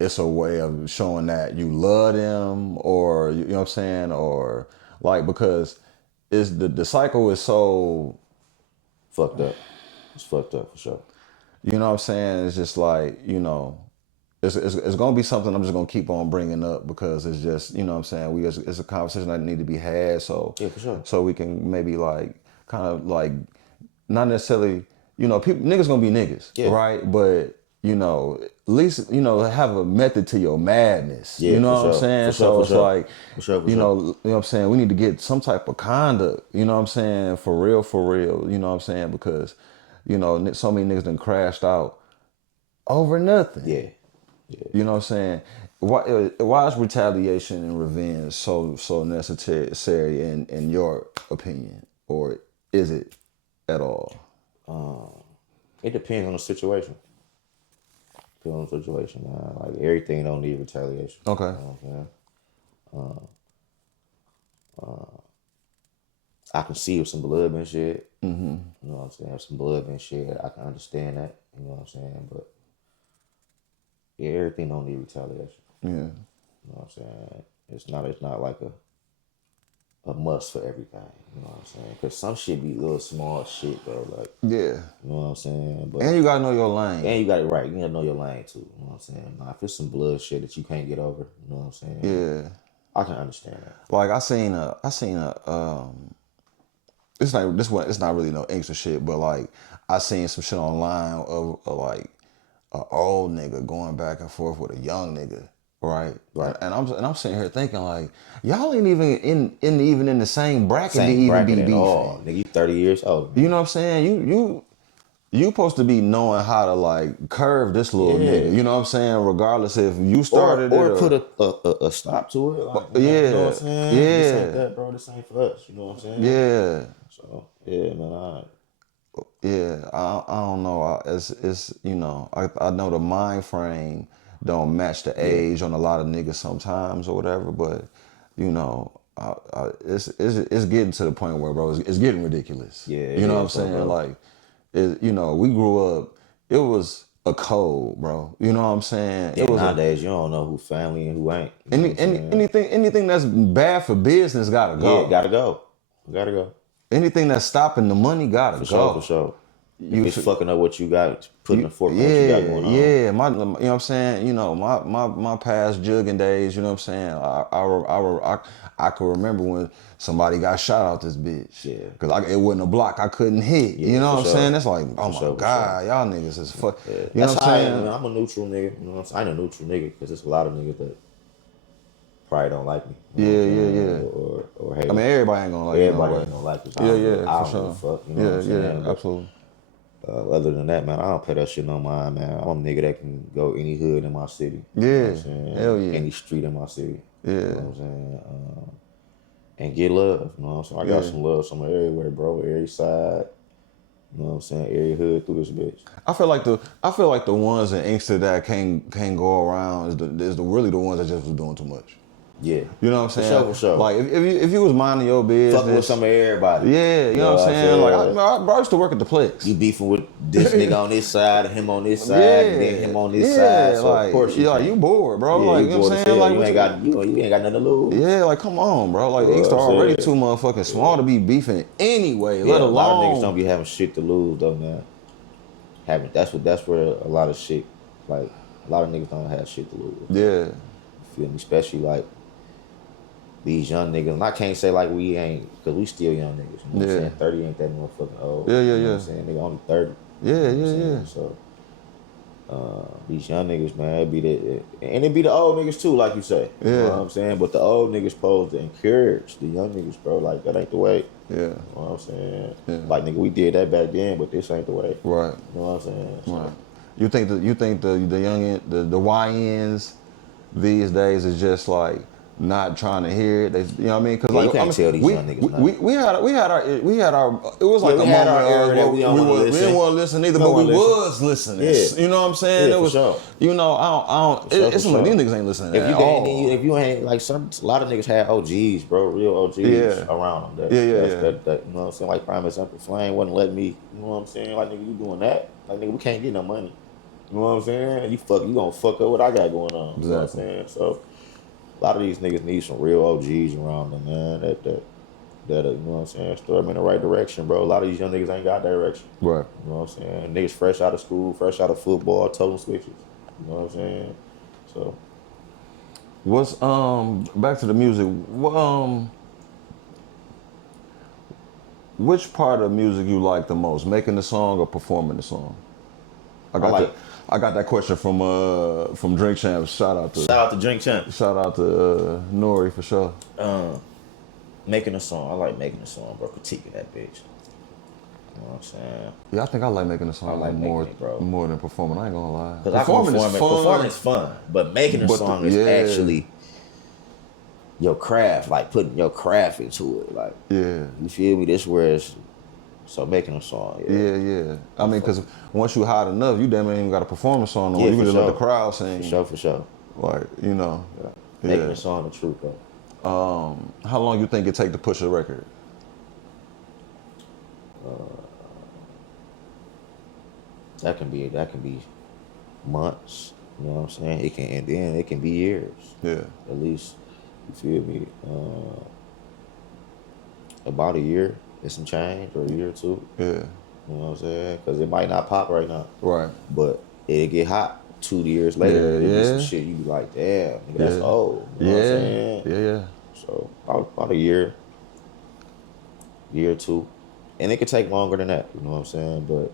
it's a way of showing that you love them, or you know what I'm saying, or like, because is the cycle is so Fucked up. It's fucked up for sure. you know what I'm saying, it's just like, it's gonna be something I'm just gonna keep on bringing up because it's just, you know what I'm saying, it's a conversation that need to be had, so Yeah, for sure. so we can maybe like kind of like not necessarily, people, niggas gonna be niggas, Yeah. right? But at least have a method to your madness. Yeah, You know for what I'm sure. saying? For sure, So for it's sure. like, For sure, for you sure. know, you know what I'm saying. We need to get some type of conduct. You know what I'm saying? For real, for real. You know what I'm saying? Because so many niggas done crashed out over nothing. Yeah. Yeah. You know what I'm saying? Why is retaliation and revenge so necessary in your opinion, or is it at all? It depends on the situation. Depends on the situation, man. Like everything don't need retaliation. Okay. You know what I'm saying? I can see if some blood and shit. Mm-hmm. You know what I'm saying? If some blood and shit, I can understand that. You know what I'm saying? But yeah, everything don't need retaliation. Yeah. You know what I'm saying? It's not like a must for everything. You know what I'm saying? Because some shit be little small shit, bro. Like, Yeah. you know what I'm saying? But And you gotta know your lane. and you got it right. You gotta know your lane too. You know what I'm saying? Now, if it's some blood shit that you can't get over, you know what I'm saying? Yeah. I can understand that. Like I seen a it's like this one, it's not really no Inkster shit, but like I seen some shit online of like an old nigga going back and forth with a young nigga, right? Right. And I'm sitting here thinking like, y'all ain't even in the same bracket to Same even bracket be at beefing. all. Nigga, you 30 years old. You know what I'm saying? You supposed to be knowing how to like curve this little Yeah. nigga. You know what I'm saying? Regardless if you started or it put a stop to it. Like, yeah. You know what I'm saying? Yeah. This ain't that, bro. This ain't for us. You know what I'm saying? Yeah. So, yeah, man. Yeah, I don't know. It's I know the mind frame don't match the age on a lot of niggas sometimes or whatever, but it's getting to the point where, bro, it's getting ridiculous. Yeah, you know what I'm is, though, saying? bro. Like, we grew up. It was a code, bro. You know what I'm saying? Yeah, It was nowadays, you don't know who family and who ain't. You know what I'm saying? anything that's bad for business gotta go. Yeah, gotta go. Gotta go. Anything that's stopping the money gotta For go. sure, for sure. If it's fucking up what you got, putting the fork on what you got going on. Yeah, you know what I'm saying? My past jugging days, you know what I'm saying? I can remember when somebody got shot out this bitch. Yeah. Because it wasn't a block I couldn't hit. Yeah, you know for what I'm sure. saying? It's like, oh For my sure, for God, y'all niggas is fuck. Yeah. You know That's what how I'm I am, saying? man. I'm a neutral nigga. You know what I'm saying? I ain't a neutral nigga because there's a lot of niggas that probably don't like me. You know what I'm saying? Or hate I mean, me. everybody ain't gonna like Everybody you. ain't gonna like us. Yeah, I for don't sure. give a fuck. You know what I'm saying? But, Absolutely. other than that, man, I don't pay that shit no mind, man. I'm a nigga that can go any hood in my city. You know what I'm saying? Hell yeah. Any street in my city. Yeah. You know what I'm saying? And get love. You know what I'm saying? I got some love somewhere everywhere, bro. Every side. You know what I'm saying? Every hood through this bitch. I feel like the ones in Inkster that can't go around is really the ones that just was doing too much. Yeah. You know what I'm saying? For sure. Like if you was minding your business, Fucking with some of everybody. yeah, you know what I'm saying? Like I used to work at the Plex. You beefing with this nigga on this side and him on this side, and then him on this yeah, side. So like, of course you bored, bro. Yeah, like, you know what bored I'm as saying? hell. Like, you ain't got nothing to lose. yeah, like, come on, bro. Like, You know Inkster what I'm already saying? too motherfucking small to be beefing anyway. Yeah, Let a lot of alone niggas don't be having shit to lose though, man. That's where a lot of shit, like a lot of niggas don't have shit to lose. Yeah. You feel me? Especially like these young niggas. And I can't say like we ain't, because we still young niggas. You know what I'm saying? 30 ain't that motherfucking old. Yeah, You know what I'm saying? Nigga only 30. Yeah, you know what I'm yeah. saying? So these young niggas, man, it be the old niggas too, like you say. Yeah. You know what I'm saying? But the old niggas supposed to encourage the young niggas, bro. Like, that ain't the way. Yeah. You know what I'm saying? Yeah. Like, nigga, we did that back then, but this ain't the way. Right. You know what I'm saying? So, Right. You think the young the YNs these days is just like not trying to hear it. They, you know what I mean? Because Yeah, you can't tell these young niggas nothing. we had our. It was like we a had moment our era of that we don't wanna we listen. didn't want to listen either, We but don't we wanna listen. was listening. Yeah. You know what I'm saying? Yeah, It for was, sure. you know, I don't. sure, It's for like sure. these niggas ain't listening If at you all. can't, if you ain't like a lot of niggas had OGs, bro, real OGs Yeah. around them. Yeah. That, you know what I'm saying? Like prime example, Flame wouldn't let me. You know what I'm saying? Like, nigga, you doing that? Like, nigga, we can't get no money. You know what I'm saying? You gonna fuck up what I got going on. You know what I'm Exactly. saying? So a lot of these niggas need some real OGs around them, man. That you know what I'm saying? Steer them in the right direction, bro. A lot of these young niggas ain't got direction. Right. You know what I'm saying? Niggas fresh out of school, fresh out of football, total switches. You know what I'm saying? So What's back to the music? Which part of music you like the most? Making the song or performing the song? I got that question from Drink Champs. Shout out to Drink Champ. Shout out to Nori for sure. Making a song. I like making a song, bro. Critiquing that bitch. You know what I'm saying? Yeah, I think I like making a song I like more making it, bro. more than performing. I ain't gonna lie. Because performing is fun, but making a song is actually your craft, like putting your craft into it. Like, yeah, you feel me? This where it's so making a song. Yeah. I mean, because once you hot enough, you damn ain't even got to perform a song. Yeah, you can for just let sure. the crowd sing. For sure. Like, you know. Making a song the truth, though. How long you think it take to push a record? That can be months. You know what I'm saying? It can be years. Yeah. At least, you feel me? About a year and some change, or a year or two. Yeah. You know what I'm saying? Because it might not pop right now. Right. But it'll get hot 2 years later. Yeah. Some shit you be like, damn, nigga, that's old. You know what I'm saying? Yeah. So about a year or two. And it could take longer than that, you know what I'm saying? But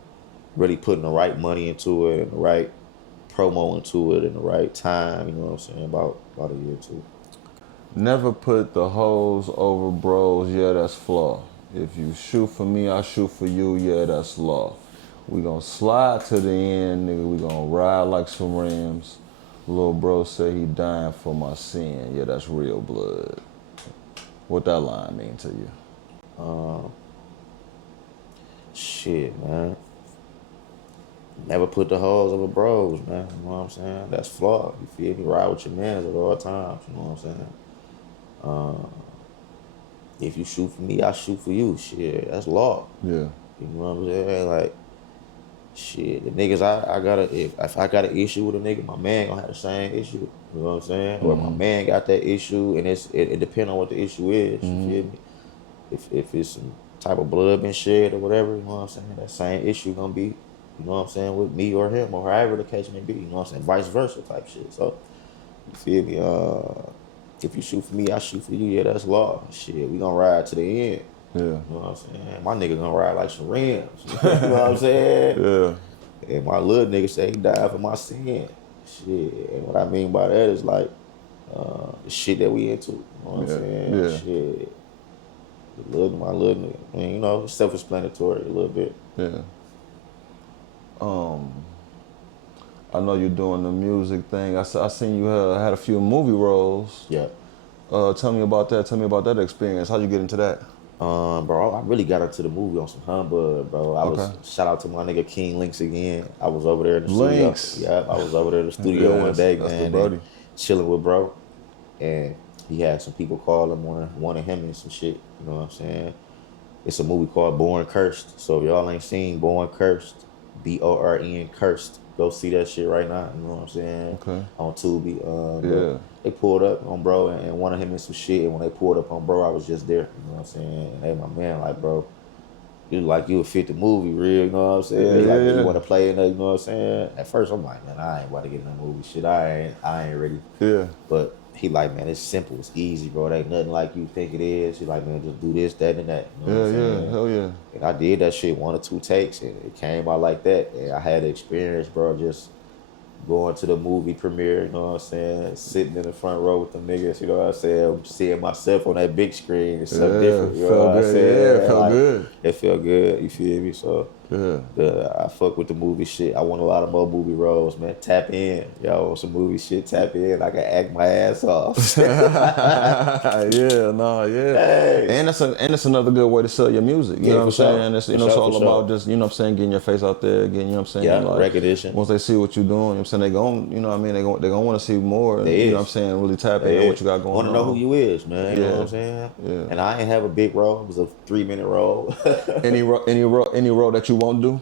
really putting the right money into it and the right promo into it and the right time, you know what I'm saying? About a year or two. Never put the hoes over bros, yeah, that's flaw. If you shoot for me, I shoot for you, yeah, that's law. We gonna slide to the end, nigga, we gonna ride like some Rams. Little bro say he dying for my sin, yeah, that's real blood. What that line mean to you? Shit, man. Never put the hoes over bros, man. You know what I'm saying? That's flawed. You feel me? Ride with your mans at all times. You know what I'm saying? If you shoot for me, I shoot for you. Shit, that's law. Yeah. You know what I'm saying? Like, shit, the niggas I got if I got an issue with a nigga, my man gonna have the same issue. You know what I'm saying? Or my man got that issue, and it depends on what the issue is. You feel me? If it's some type of blood been shed or whatever, you know what I'm saying? That same issue gonna be, you know what I'm saying, with me or him or however the case may be. You know what I'm saying? Vice versa type shit. So, you feel me? If you shoot for me, I shoot for you. Yeah, that's law. Shit, we gonna ride to the end. Yeah. You know what I'm saying? My nigga gonna ride like some Rams. You know what I'm saying? Yeah. And my little nigga say he died for my sin. Shit. And what I mean by that is like the shit that we into. You know what I'm saying? Yeah. Shit. My little nigga. I mean, you know, self-explanatory a little bit. Yeah. I know you're doing the music thing. I seen you had a few movie roles. Yeah. Tell me about that. Tell me about that experience. How'd you get into that? Bro, I really got into the movie on some humbug, bro. Shout out to my nigga King Links again. I was over there in the Links. studio. Yeah, I was over there in the studio one day, that's man. the buddy. Chilling with bro. And he had some people call him, wanted him and some shit. You know what I'm saying? It's a movie called Born Cursed. So if y'all ain't seen Born Cursed, Born Cursed, go see that shit right now. You know what I'm saying? Okay. On Tubi. Yeah. They pulled up on bro and wanted him in some shit. And when they pulled up on bro, I was just there. You know what I'm saying? And hey, my man, like, bro, you would fit the movie real. You know what I'm saying? Yeah. You want to play in it. You know what I'm saying? At first, I'm like, man, I ain't about to get in that movie shit. I ain't ready. Yeah. But he like, man, it's simple, it's easy, bro. It ain't nothing like you think it is. He like, man, just do this, that, and that. You know what I'm saying? Hell yeah. And I did that shit 1 or 2 takes, and it came out like that. And I had the experience, bro, just going to the movie premiere, you know what I'm saying? Sitting in the front row with them niggas, you know what I'm saying? Seeing myself on that big screen, it's so different, you know what I'm saying? Yeah, it felt good. It felt good, you feel me? So, I fuck with the movie shit. I want a lot of more movie roles, man. Tap in. Y'all want some movie shit, tap in. I can act my ass off. Hey. And it's another good way to sell your music. You know what I'm saying? It's, it's all about just, you know what I'm saying, getting your face out there, getting, you know what I'm saying? Yeah, like, recognition. Once they see what you're doing, you know what I'm saying, they gon', you know what I mean, they gonna want to see more. And, you know what I'm saying, really tap in what you got going on. Want to know who you is, man. You know what I'm saying? Yeah. And I ain't have a big role. It was a 3-minute role. Any role that you won't do?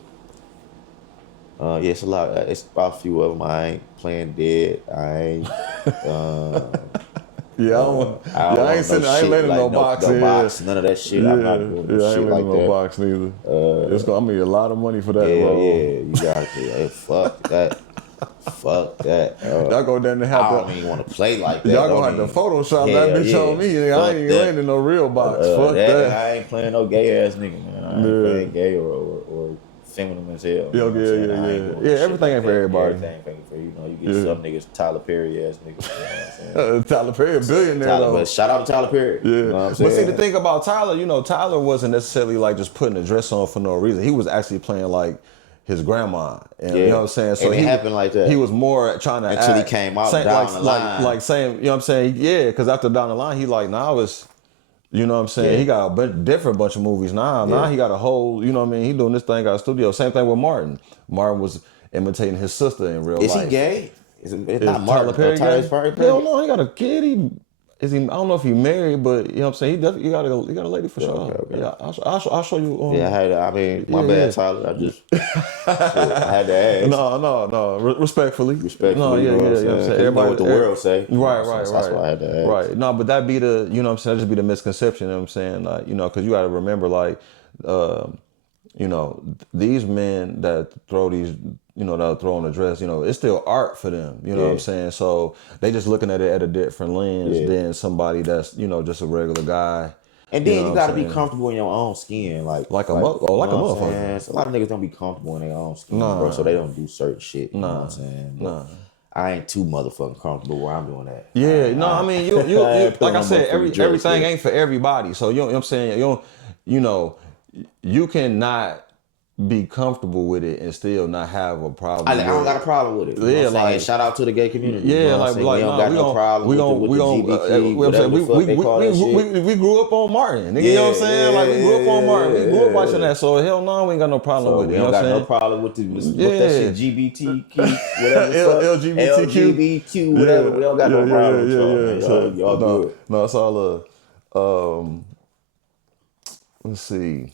Yeah, it's a lot. It's about a few of them. I ain't playing dead. I ain't. I ain't letting no box. No box. None of that shit. I'm not doing I ain't shit like no that. box neither. It's gonna be a lot of money for that role. Yeah, you got to. Hey, fuck that. Fuck that. Y'all go down there have I don't even want to play like that. Y'all gonna have to Photoshop that bitch on me. I ain't landing no real box. Fuck that. I ain't playing no gay ass nigga, man. I ain't playing gay or feminine as hell. Yeah, everything ain't for everybody. Everything ain't for you. Know, you get some niggas, Tyler Perry ass niggas. You know what I'm Tyler Perry, a billionaire though. But shout out to Tyler Perry. Yeah. You know what I'm saying? But see, the thing about Tyler, you know, Tyler wasn't necessarily like just putting a dress on for no reason. He was actually playing like his grandma, and you know what I'm saying. So and it happened like that. He was more trying to until act, he came out down the line, like saying, you know what I'm saying. Yeah, because after down the line, he like now it's. You know what I'm saying? He got a different bunch of movies now. Now he got a whole, you know what I mean? He doing this thing, got a studio. Same thing with Martin. Martin was imitating his sister in real life. Is he gay? It's not Martin. Tyler Perry gay? Perry? Hell no, he got a kid. I don't know if he married, but you know what I'm saying? He got a lady for sure. Okay. Yeah, I'll show you. My bad, Tyler. I just shit, I had to ask. No. Respectfully. No, yeah. You know what I'm saying? Everybody what the world say. Right. That's why I had to ask. Right. No, but that be the, you know what I'm saying? That just be the misconception, you know what I'm saying? Like, you know, because you got to remember, like, you know, these men that throw these, you know, that throw on the dress, you know, it's still art for them. You know what I'm saying? So they just looking at it at a different lens than somebody that's, you know, just a regular guy. And then you got to be comfortable in your own skin, like a motherfucker. So a lot of niggas don't be comfortable in their own skin, bro. So they don't do certain shit. You know what I'm saying? But I ain't too motherfucking comfortable where I'm doing that. Yeah, I mean, you like I said, everything ain't for everybody. So you know what I'm saying? You know, you cannot be comfortable with it and still not have a problem. I don't got a problem with it. You know what I'm saying? Shout out to the gay community. Yeah, you know like we don't got no problem with the GBT, we grew up on Martin. You know what I'm saying? Like we grew up on Martin. We grew up watching that. So hell no, we ain't got no problem with it. We don't got no problem with that shit, GBTQ, whatever. LGBTQ, whatever. We don't got no problem with y'all. Y'all good. No, it's all let's see.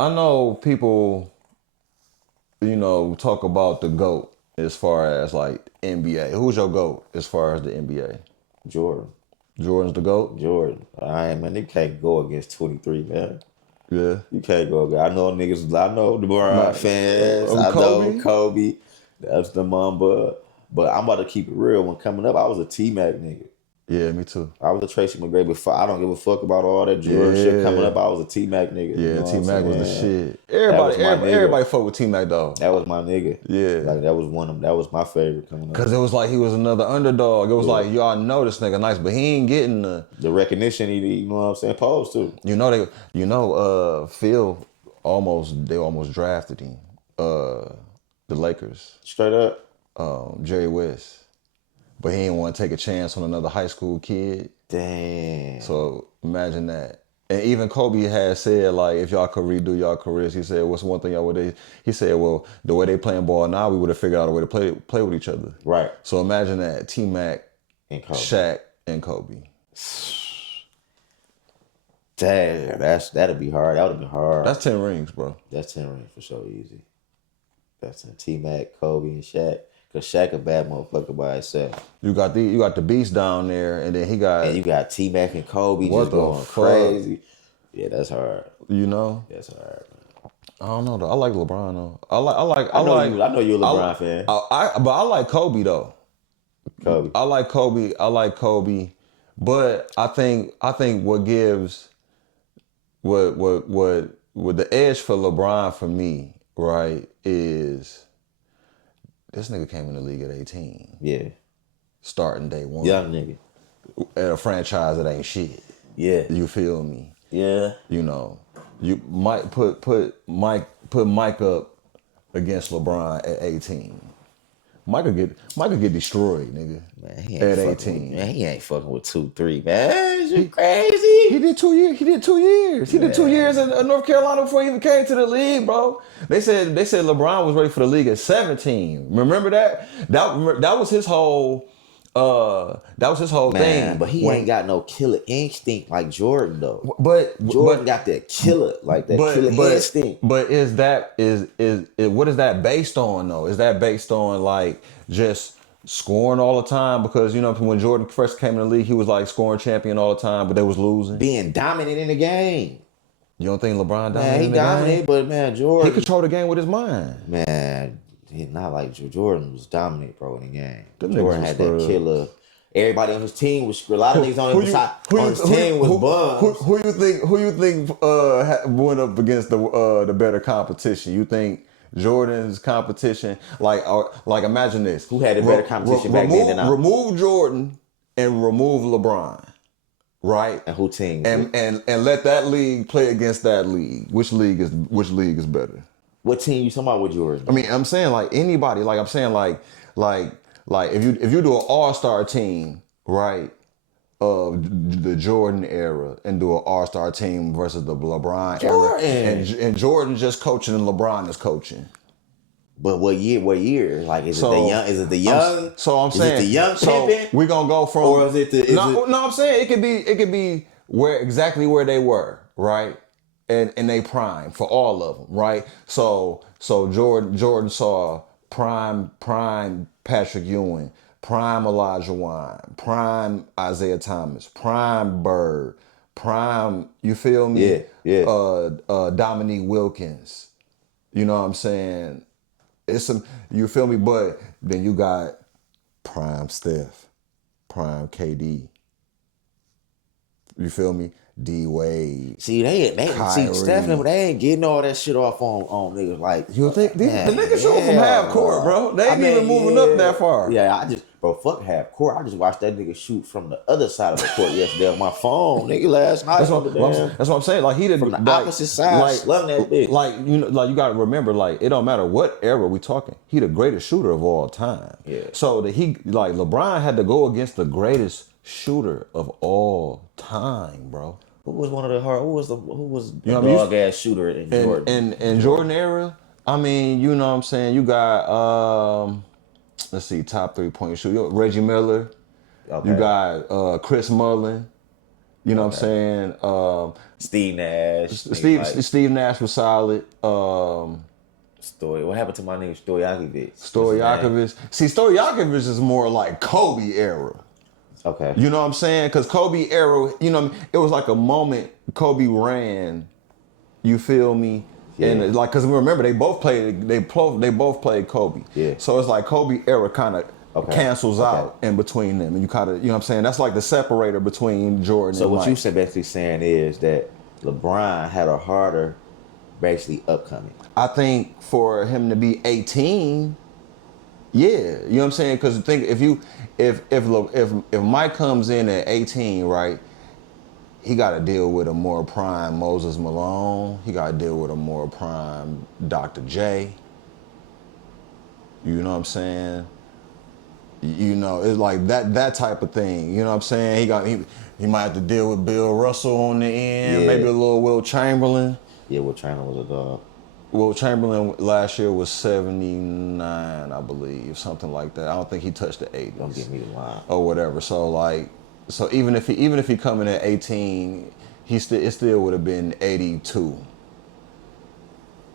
I know people, you know, talk about the GOAT as far as like NBA. Who's your GOAT as far as the NBA? Jordan. Jordan's the GOAT? Jordan. Man, they can't go against 23, man. Yeah. You can't go against. I know LeBron fans. I know Kobe. That's the mamba. But I'm about to keep it real. When coming up, I was a T-Mac nigga. Yeah, me too. I was a Tracy McGrady before. I don't give a fuck about all that Jordan shit coming up. I was a T-Mac nigga. Yeah, you know T-Mac was the shit. Everybody fuck with T-Mac though. That was my nigga. Yeah. Like that was my favorite coming up. Cause it was like he was another underdog. It was like, y'all know this nigga nice, but he ain't getting the recognition he, you know what I'm saying, posed to. Phil almost drafted him. The Lakers. Straight up. Jerry West. But he didn't want to take a chance on another high school kid. Damn. So imagine that. And even Kobe had said, like, if y'all could redo y'all careers, he said, what's one thing y'all would? He said, well, the way they playing ball now, we would have figured out a way to play with each other. Right. So imagine that T-Mac, And Kobe. Shaq, and Kobe. Damn, that'd be hard. That would have been hard. That's 10 rings, bro. That's 10 rings for sure easy. That's T-Mac, Kobe, and Shaq. Cause Shaq a bad motherfucker by himself. You got the beast down there, and then he got. And you got T-Mac and Kobe What just the going fuck? crazy. Yeah, that's hard. You know. That's hard, man. I don't know though. I like LeBron though. I know you're a LeBron fan. But I like Kobe though. Kobe. I like Kobe. But I think what gives what the edge for LeBron for me, right, is this nigga came in the league at 18. Yeah. Starting day one. Young nigga. At a franchise that ain't shit. Yeah. You feel me? Yeah. You know. You might put Mike up against LeBron at 18. Mike could get destroyed, nigga. Man, he ain't at fucking 18. Man, he ain't fucking with 2-3, man. You crazy? He did 2 years. He did 2 years. He did 2 years in North Carolina before he even came to the league, bro. They said LeBron was ready for the league at 17. Remember that? That was his whole thing. But he ain't got no killer instinct like Jordan though. But Jordan got that killer, like that killer instinct. But is what is that based on though? Is that based on like just scoring all the time? Because you know when Jordan first came in the league, he was like scoring champion all the time, but they was losing. Being dominant in the game. You don't think LeBron dominated? Man, he dominated, but man, Jordan. He controlled the game with his mind. Man, he not like Jordan was dominant, bro, in the game. Them Jordan niggas had was that killer. Everybody on his team was a lot of niggas on his team was bums. Who you think went up against the better competition? You think Jordan's competition, like imagine this. Who had a better competition back then than I? Remove Jordan and remove LeBron, right? And who team? And let that league play against that league. Which league is better? What team you talking about with Jordan? I mean, I'm saying like anybody. Like I'm saying like if you do an all-star team, right, of the Jordan era and do an all-star team versus the LeBron era, and Jordan just coaching and LeBron is coaching. But what year? Like is it the young? So I'm saying is it the young champion? We gonna go from or is it the no, I'm saying it could be exactly where they were, right? And they prime for all of them, right? So Jordan saw prime Patrick Ewing, prime Elijah Wine, prime Isaiah Thomas, prime Bird, prime, you feel me? Yeah. Dominique Wilkins. You know what I'm saying? It's some, you feel me? But then you got prime Steph, prime KD. You feel me? D Wade. See, Steph, they ain't getting all that shit off on niggas like. You think the niggas shoot from half court, bro? They ain't even moving up that far. Yeah, fuck half court. I just watched that nigga shoot from the other side of the court yesterday on my phone, nigga, last night. That's what I'm saying. Like he didn't from the opposite side, slung that bitch. Like you got to remember, like it don't matter what era we talking. He the greatest shooter of all time. Yeah. So that LeBron had to go against the greatest shooter of all time, bro. Who was the dog ass shooter in Jordan? In Jordan era, I mean, you know what I'm saying? You got let's see, top 3-point shooter. Reggie Miller. Okay. You got Chris Mullin. You know what I'm saying? Steve Nash. Steve Nash was solid. What happened to my nigga Stojakovic? See, Stojakovic is more like Kobe era. Okay. You know what I'm saying? Because Kobe era, you know, it was like a moment Kobe ran. You feel me? Yeah. And like, because remember they both played Kobe. Yeah. So it's like Kobe era kind of cancels out in between them, and you kind of, you know what I'm saying? That's like the separator between Jordan. So and what Mike. you basically saying is that LeBron had a harder, basically upcoming. I think for him to be 18. Yeah, you know what I'm saying? Because think if Mike comes in at 18, right, he got to deal with a more prime Moses Malone. He got to deal with a more prime Dr. J. You know what I'm saying? You know, it's like that type of thing. You know what I'm saying? He might have to deal with Bill Russell on the end, Yeah. maybe a little Will Chamberlain. Yeah, Will Chamberlain was a dog. Will Chamberlain last year was 79, I believe, something like that. I don't think he touched the 80s. Don't get me the line. Or whatever. So even if he coming at 18, it still would have been 82.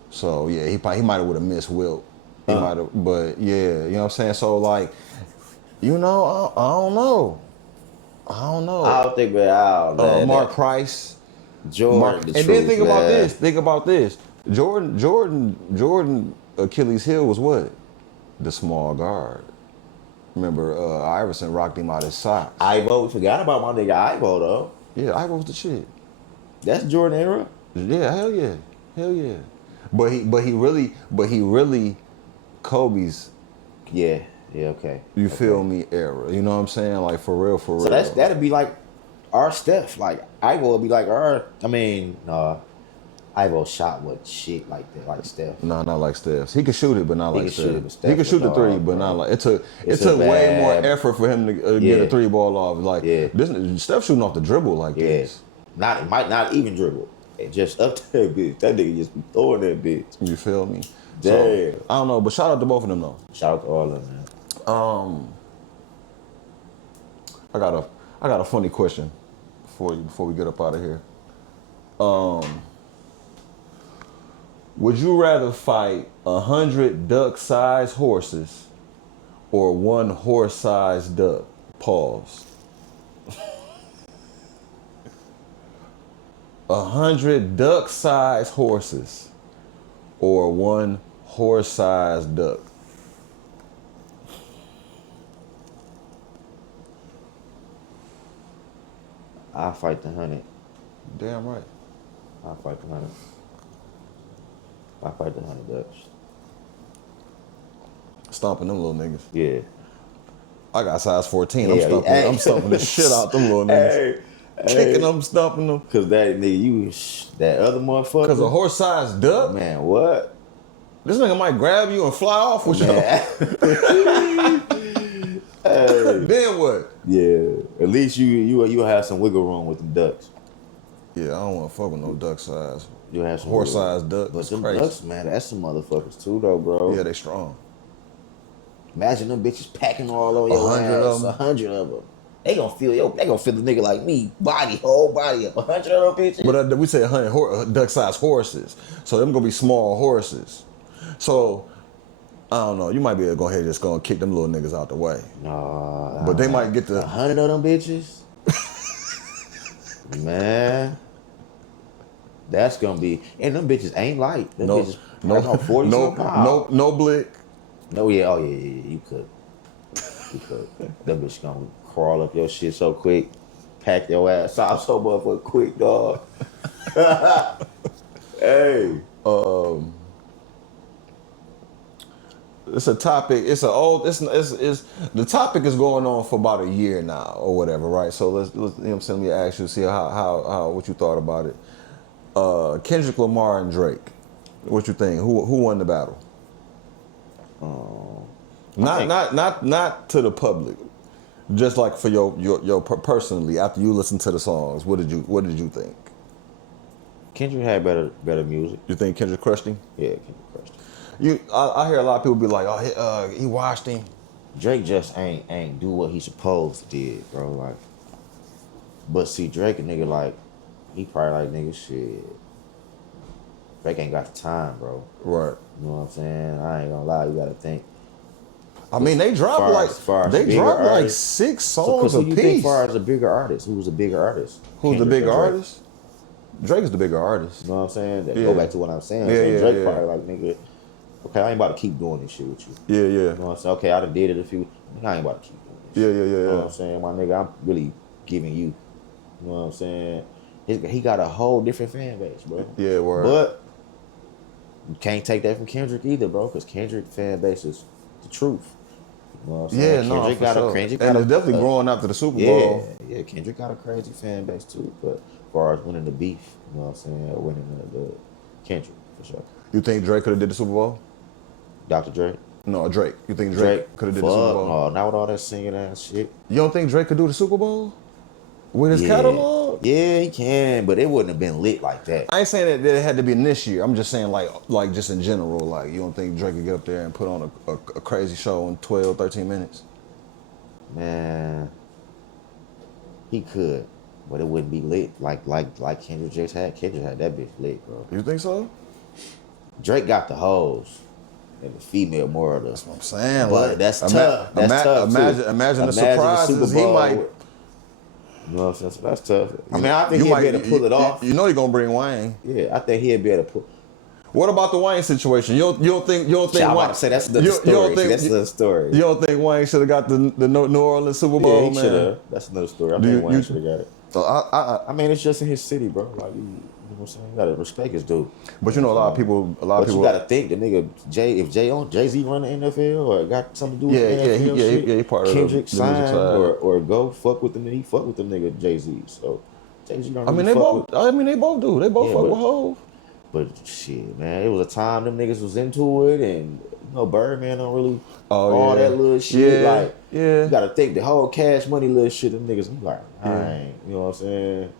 So yeah, he might have would have missed Wilt. He might have, but yeah, you know what I'm saying. So like, you know, I don't know. I don't think Mark Price, Jordan. and then think about this. Jordan Achilles heel was what? The small guard. Remember, Iverson rocked him out his socks. Ivo, we forgot about my nigga Ivo though. Yeah, Ivo was the shit. That's Jordan era. Yeah, hell yeah. But he really Kobe's. Yeah, okay. You feel me? Era. You know what I'm saying? Like for real. So that'd be like our Steph. Like Ivo would be like our. I mean, Ivo shot what shit like that, like Steph. No, not like Steph. He could shoot it, but not like Steph. Steph. He could shoot the three, but not like it took way more effort for him to get a three ball off. Like this, Steph shooting off the dribble like this. Might not even dribble. It just up to that bitch. That nigga just be throwing that bitch. You feel me? Damn. So, I don't know, but shout out to both of them though. Shout out to all of them, man. I got a funny question for you before we get up out of here. Would you rather fight 100 duck-sized horses or one horse-sized duck? Pause. 100 duck-sized horses or one horse-sized duck? I'll fight the 100. Damn right. I'll fight the 100. I'll fight the 100 ducks. Stomping them little niggas. Yeah. I got size 14. Yeah, I'm stomping the shit out them little niggas. Kicking them, stomping them. Cause that nigga, that other motherfucker. Cause a horse-sized duck? Man, what? This nigga might grab you and fly off with you. Then what? Yeah. At least you have some wiggle room with the ducks. Yeah, I don't want to fuck with no duck size. You have some horse-sized duck. But them crazy. ducks, man, that's some motherfuckers too, though, bro. Yeah, they strong. Imagine them bitches packing all over your 100 ass. of them. 100 of them. They gonna feel the nigga like me, whole body up. 100 of them bitches. But we say 100 duck-sized horses, so them gonna be small horses. So I don't know. You might be able to go ahead and just go and kick them little niggas out the way. No, but they might get the 100 of them bitches. Man, that's gonna be. And them bitches ain't light. Them bitches no 40 no blick. No, yeah, you could. Them bitches gonna crawl up your shit so quick, pack your ass out so motherfucking quick, dog. Hey. It's a topic. It's the topic is going on for about a year now or whatever, right? So let's you know what I'm saying, let me ask you, see how what you thought about it. Kendrick Lamar and Drake. What you think? Who won the battle? Not to the public. Just like for your personally, after you listen to the songs, what did you think? Kendrick had better music. You think Kendrick crushed him? Yeah, Kendrick crushed him. I hear a lot of people be like, oh, he washed him. Drake just ain't do what he supposed to did, bro. Like, but see, Drake a nigga like, he probably like, nigga, shit. Drake ain't got the time, bro. Right. You know what I'm saying? I ain't gonna lie, you gotta think. I mean, they dropped like 6 songs so a who you piece. think far as a bigger artist? Who was a bigger artist? Who's the bigger artist? Drake's the bigger artist. You know what I'm saying? Yeah. Go back to what I'm saying. Yeah, Drake probably like, nigga, okay, I ain't about to keep doing this shit with you. Yeah. You know what I'm saying? Okay, I done did it a few. I ain't about to keep doing this. Yeah. You know what I'm saying? My nigga, I'm really giving you. You know what I'm saying? He got a whole different fan base, bro. Yeah, word. But you can't take that from Kendrick either, bro, because Kendrick fan base is the truth. You know what I'm saying? Yeah, Kendrick for sure. And it's definitely growing after the Super Bowl. Yeah, Kendrick got a crazy fan base too. But as far as winning the beef, you know what I'm saying, or winning the Kendrick, for sure. You think Drake could have did the Super Bowl? Dr. Dre? No, Drake. You think Drake Drake could have did fuck the Super Bowl? no, not with all that singing ass shit. You don't think Drake could do the Super Bowl with his Yeah. catalog? Yeah, he can, but it wouldn't have been lit like that. I ain't saying that it had to be this year. I'm just saying like just in general. Like you don't think Drake could get up there and put on a crazy show in 12, 13 minutes? Man, he could, but it wouldn't be lit like Kendrick just had. Kendrick had that bitch lit, bro. You think so? Drake got the hoes and the female more of the. That's what I'm saying. But like, that's tough. That's tough. Imagine the surprises he might. You know what I'm saying? So that's tough. I mean, I think he'll be able to pull it off. You know he's gonna bring Wayne. Yeah, I think he'll be able to pull. What about the Wayne situation? You don't think I'm Wayne? about to say that's another story. That's another story. You don't think Wayne should have got the New Orleans Super Bowl, Yeah, he man? should have. That's another story. I think Wayne should have got it. So I mean, it's just in his city, bro. Like, you know what I'm saying? You gotta respect his dude. But you know, a lot of people. But you gotta think the nigga if Jay-Z run the NFL or got something to do with the NFL shit, he part of Kendrick the music signed side. or go fuck with them, and he fuck with them nigga Jay-Z. So Jay-Z don't I mean, really they fuck both. with, I mean, they both do. They both Yeah, fuck but- with Hov. but shit, man, it was a time them niggas was into it, and you know, Birdman don't really all that little shit. Yeah, Like, yeah. you gotta think the whole Cash Money little shit. Them niggas, I'm like, I ain't, you know what I'm saying?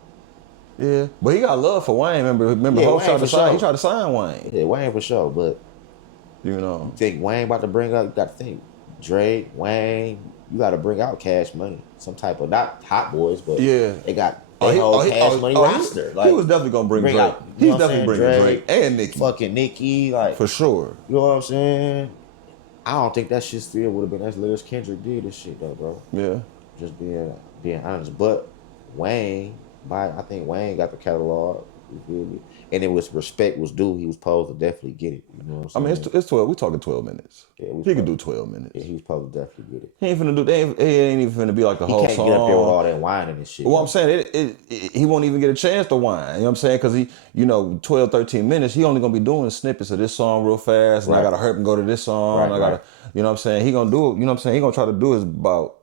Yeah, but he got love for Wayne. Remember, Yeah, Hov Wayne tried to for sign. sure. He tried to sign Wayne. Yeah, Wayne for sure, but. You know. Think Wayne about to bring up, you got to think Drake, Wayne, you got to bring out Cash Money, some type of not Hot Boys, but Yeah. they got their whole Cash Money roster. He was definitely gonna bring Drake. out, you He's know what I'm definitely saying? bringing Drake and Nicki fucking Nicki, like for sure. you know what I'm saying? I don't think that shit still would have been as lit as Kendrick did this shit though, bro. Yeah. Just being honest, but Wayne, I think Wayne got the catalog. You feel me? And it was respect was due. He was supposed to definitely get it. You know what I'm I saying? mean, it's 12. We talking 12 minutes. Yeah, He could do 12 minutes. Yeah, he was supposed to definitely get it. He ain't finna do. He ain't even finna be like the He whole can't song. get up there with all that whining and shit. Well, I'm saying he won't even get a chance to whine. You know what I'm saying? Because he, 12, 13 minutes, he only gonna be doing snippets of this song real fast, and I gotta hurt him go to this song. Right, I gotta, you know what I'm saying? He gonna do it. You know what I'm saying? He gonna try to do his about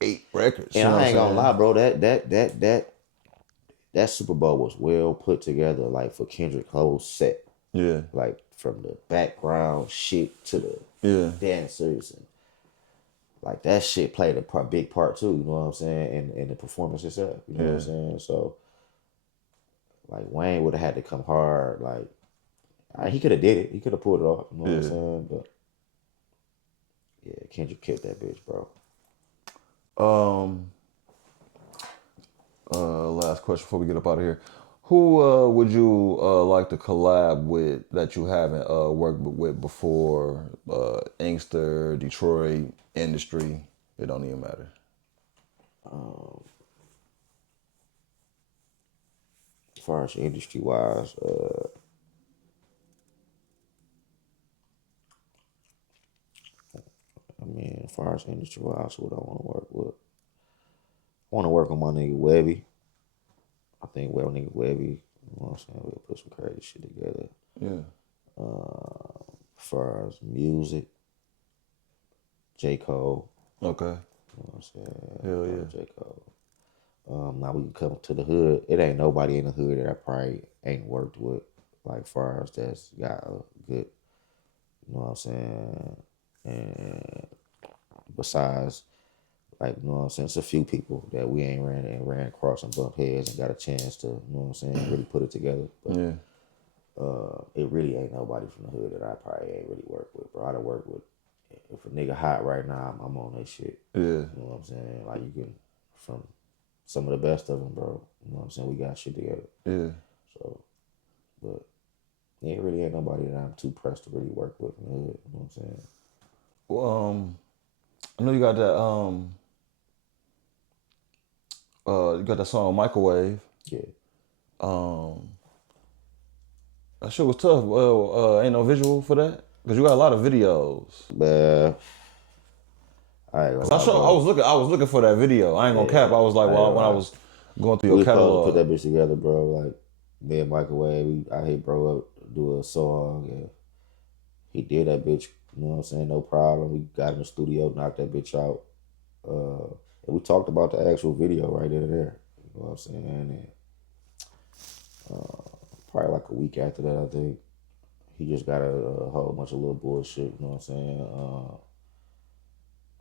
8 records. And you know I what ain't I'm gonna saying? lie, bro. That Super Bowl was well put together, like for Kendrick whole set, Yeah, like from the background shit to the yeah, dancers, and like that shit played a big part too. You know what I'm saying? And the performance itself. You know what I'm saying? So, like Wayne would have had to come hard. Like he could have did it. He could have pulled it off. You know what I'm saying? But yeah, Kendrick killed that bitch, bro. Last question before we get up out of here. Who would you like to collab with that you haven't worked with before? Inkster, Detroit, industry. It don't even matter. As far as industry wise, I mean, as far as industry wise, what I want to work with, I want to work on my nigga Webby. I think nigga Webby, you know what I'm saying? We'll put some crazy shit together. Yeah. As far as music, J. Cole. Okay. You know what I'm saying? Hell yeah. J. Cole. Now we can come to the hood. It ain't nobody in the hood that I probably ain't worked with, like far as that's got a good, you know what I'm saying? And besides, like, you know what I'm saying, it's a few people that we ain't ran across and bumped heads and got a chance to, you know what I'm saying, really put it together. But Yeah. it really ain't nobody from the hood that I probably ain't really worked with, bro. I done work with, if a nigga hot right now, I'm on that shit. Yeah. You know what I'm saying? Like, you can, from some of the best of them, bro. You know what I'm saying? We got shit together. Yeah. So, but yeah, it really ain't nobody that I'm too pressed to really work with in the hood. You know what I'm saying? Well, I know you got that. You got that song Microwave. Yeah. That shit was tough. Well, ain't no visual for that because you got a lot of videos. But I ain't gonna lie, I was looking for that video. I ain't gonna cap. I was like, well, when I was going through we your supposed to catalog. put that bitch together, bro. Like, me and Microwave, I hit bro up, do a song, and he did that bitch, you know what I'm saying, no problem. We got in the studio, knocked that bitch out. And we talked about the actual video right there and there. You know what I'm saying? And probably like a week after that, I think, he just got a whole bunch of little bullshit, you know what I'm saying?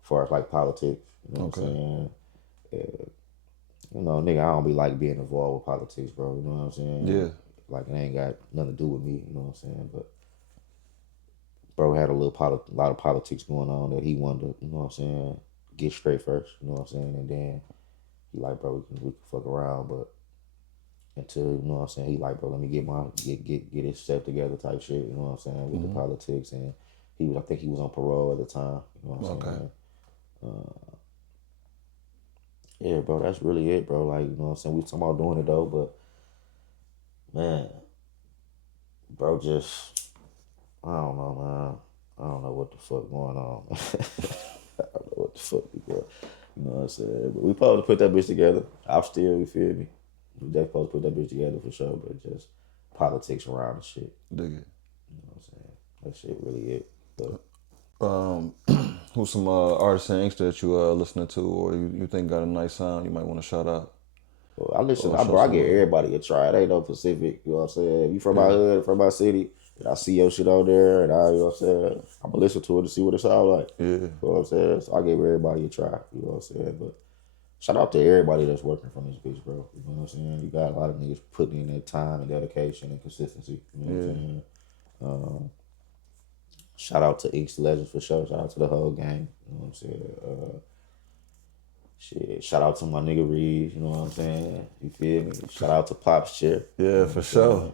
As far as like politics, you know what I'm saying? You know, nigga, I don't be like being involved with politics, bro. You know what I'm saying? Yeah. Like it ain't got nothing to do with me, you know what I'm saying? But bro had a lot of politics going on that he wanted to, you know what I'm saying, get straight first, you know what I'm saying? And then he like, bro, we can fuck around, but until, you know what I'm saying, he like, bro, let me get his stuff together type shit, you know what I'm saying, with the politics. And I think he was on parole at the time, you know what I'm saying? Yeah, bro, that's really it, bro. Like, you know what I'm saying, we was talking about doing it though, but man, bro, just, I don't know, man. I don't know what the fuck going on. I don't know what the fuck we going. You know what I'm saying? But we supposed to put that bitch together. I'm still, you feel me? We definitely supposed to put that bitch together for sure, but just politics around and shit. Dig it. You know what I'm saying? That shit really it. But Who's some artists in Inkster that you listening to, or you think got a nice sound you might want to shout out? well, I listen, Or I, show bro, I some give love? everybody a try. It ain't no Pacific, you know what I'm saying? If you from my hood, from my city, and I see your shit on there, and I, you know what I'm saying, I'm gonna listen to it to see what it sound like. Yeah. You know what I'm saying? So I give everybody a try, you know what I'm saying? But shout out to everybody that's working from this bitch, bro. You know what I'm saying? You got a lot of niggas putting in their time and dedication and consistency. You know what I'm saying? Shout out to Inkster Legends for sure. Shout out to the whole gang. You know what I'm saying? Shit. Shout out to my nigga Reed. You know what I'm saying? You feel me? Shout out to Pop's Chair. Yeah, for sure.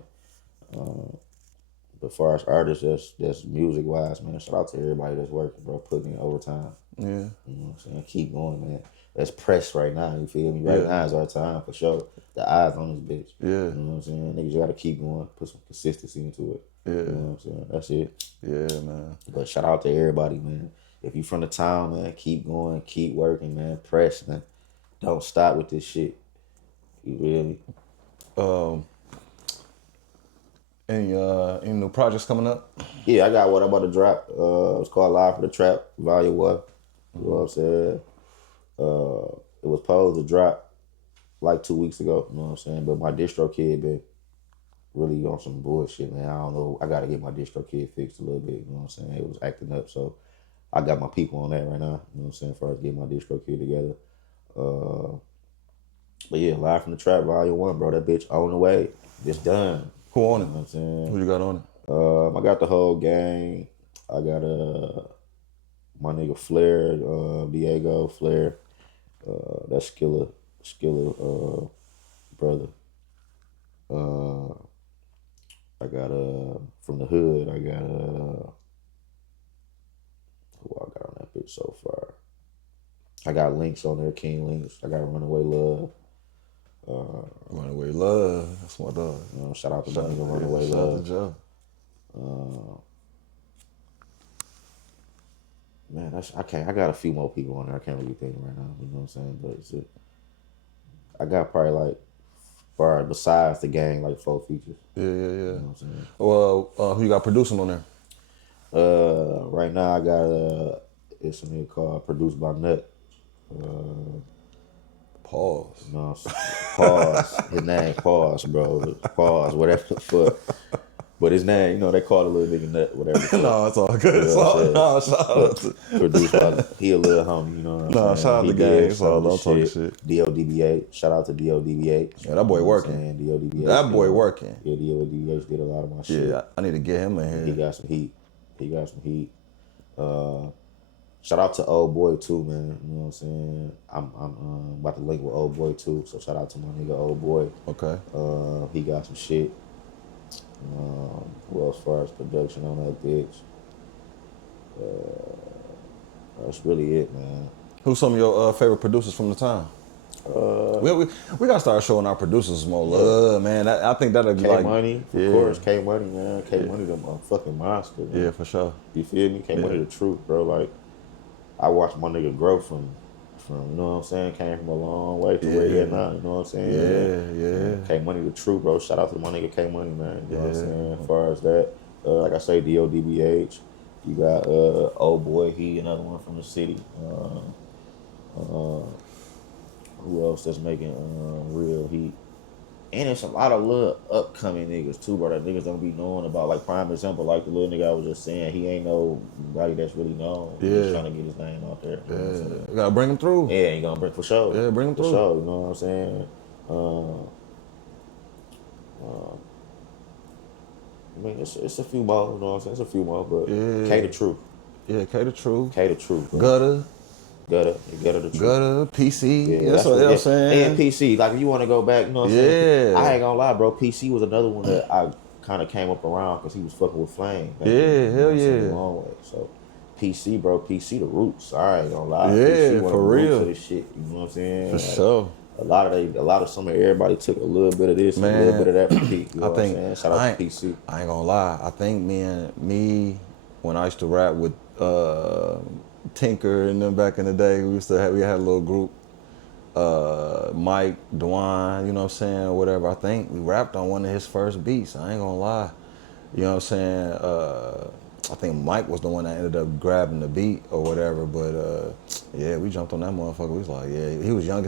But as far as artists, that's music wise, man. Shout out to everybody that's working, bro. Putting in overtime. Yeah. You know what I'm saying? Keep going, man. Let's press right now. You feel me? Right now is our time for sure. The eyes on this bitch. Yeah. You know what I'm saying? Niggas, you gotta keep going. Put some consistency into it. Yeah. You know what I'm saying? That's it. Yeah, man. But shout out to everybody, man. If you from the town, man, keep going, keep working, man. Press, man. Don't stop with this shit. You feel me? Any new projects coming up? Yeah, I got what I'm about to drop. It's called Live for the Trap, Volume 1. You know what I'm saying? It was supposed to drop like 2 weeks ago, you know what I'm saying? But my distro kid been really on some bullshit, man. I don't know. I gotta get my distro kid fixed a little bit, you know what I'm saying? It was acting up, so I got my people on that right now, you know what I'm saying, as far as getting my distro kid together. But yeah, Live from the Trap, Volume 1, bro. That bitch on the way. It's done. Who on it? You know what I'm saying? Who you got on it? I got the whole gang. I got my nigga Flair, Diego Flair. That's Skilla brother. I got from the hood. I got who I got on that bitch so far. I got Links on there, King Links. I got Runaway Love. Runaway Love. That's my dog. You know, shout out to my nigga Runaway Shout out Love. to Joe. Man, I got a few more people on there. I can't really think right now. You know what I'm saying? But I got probably like, besides the gang, like 4 features. Yeah. You know what I'm saying? Well, who you got producing on there? Right now I got it's a nigga called Produced by Nut. Pause. No, pause. His name Pause, bro. Pause, whatever the fuck. But his name, you know, they call the little nigga Nut, whatever the fuck. No, it's all good. It's all, shout out to Produced by, he a little homie, you know what I'm saying? shout out He to gang. did It's all, some of don't talk the shit. DODBH. Shout out to DODBH. Yeah, that boy You know what I'm working. saying? DODBH. That boy working. Yeah, DODBH did a lot of my shit. Yeah, I need to get him in He here. got some heat. Shout out to Old Boy too, man. You know what I'm saying? I'm about to link with Old Boy too. So shout out to my nigga Old Boy. Okay. He got some shit. Well, as far as production on that bitch, that's really it, man. Who's some of your favorite producers from the time? We gotta start showing our producers more love, man. I think that'll be K like Money, of course. K Money, man. K Money, the motherfucking monster, man. Yeah, for sure. You feel me? K Money, the truth, bro. Like, I watched my nigga grow from you know what I'm saying? Came from a long way to where he at now, you know what I'm saying? Yeah. K Money, the truth, bro. Shout out to my nigga K Money, man. You know what I'm saying? As far as that, like I say, DODBH. You got Old Boy, he another one from the city. Who else that's making real heat? And it's a lot of little upcoming niggas too, bro. That niggas don't be knowing about. Like prime example, like the little nigga I was just saying, he ain't nobody that's really known. He's just trying to get his name out there. You know what I'm saying? You gotta bring him through. Yeah, he gonna bring for sure. Yeah, bring him through. For sure, you know what I'm saying? I mean, it's a few more, you know what I'm saying? It's a few more, but K the Truth. Yeah, K the Truth. K the Truth. Bro. Gutter the Truth. Gutter, PC. Yeah, that's what I'm saying. And PC, like if you want to go back, you know what I'm saying? I ain't gonna lie, bro. PC was another one that I kind of came up around because he was fucking with Flame. Hell yeah. Long way. So PC, bro, PC the roots. I ain't gonna lie. Yeah, PC one for of the real. roots of this shit. You know what I'm saying? For sure. A lot of some of everybody took a little bit of this, and a little bit of that from P. You know what I'm saying? Shout out to PC. I ain't gonna lie. I think me when I used to rap with Tinker and them back in the day, we had a little group. Mike, Dwan, you know what I'm saying, or whatever. I think we rapped on one of his first beats. I ain't gonna lie. You know what I'm saying? I think Mike was the one that ended up grabbing the beat or whatever, but yeah, we jumped on that motherfucker. We was like, yeah, he was young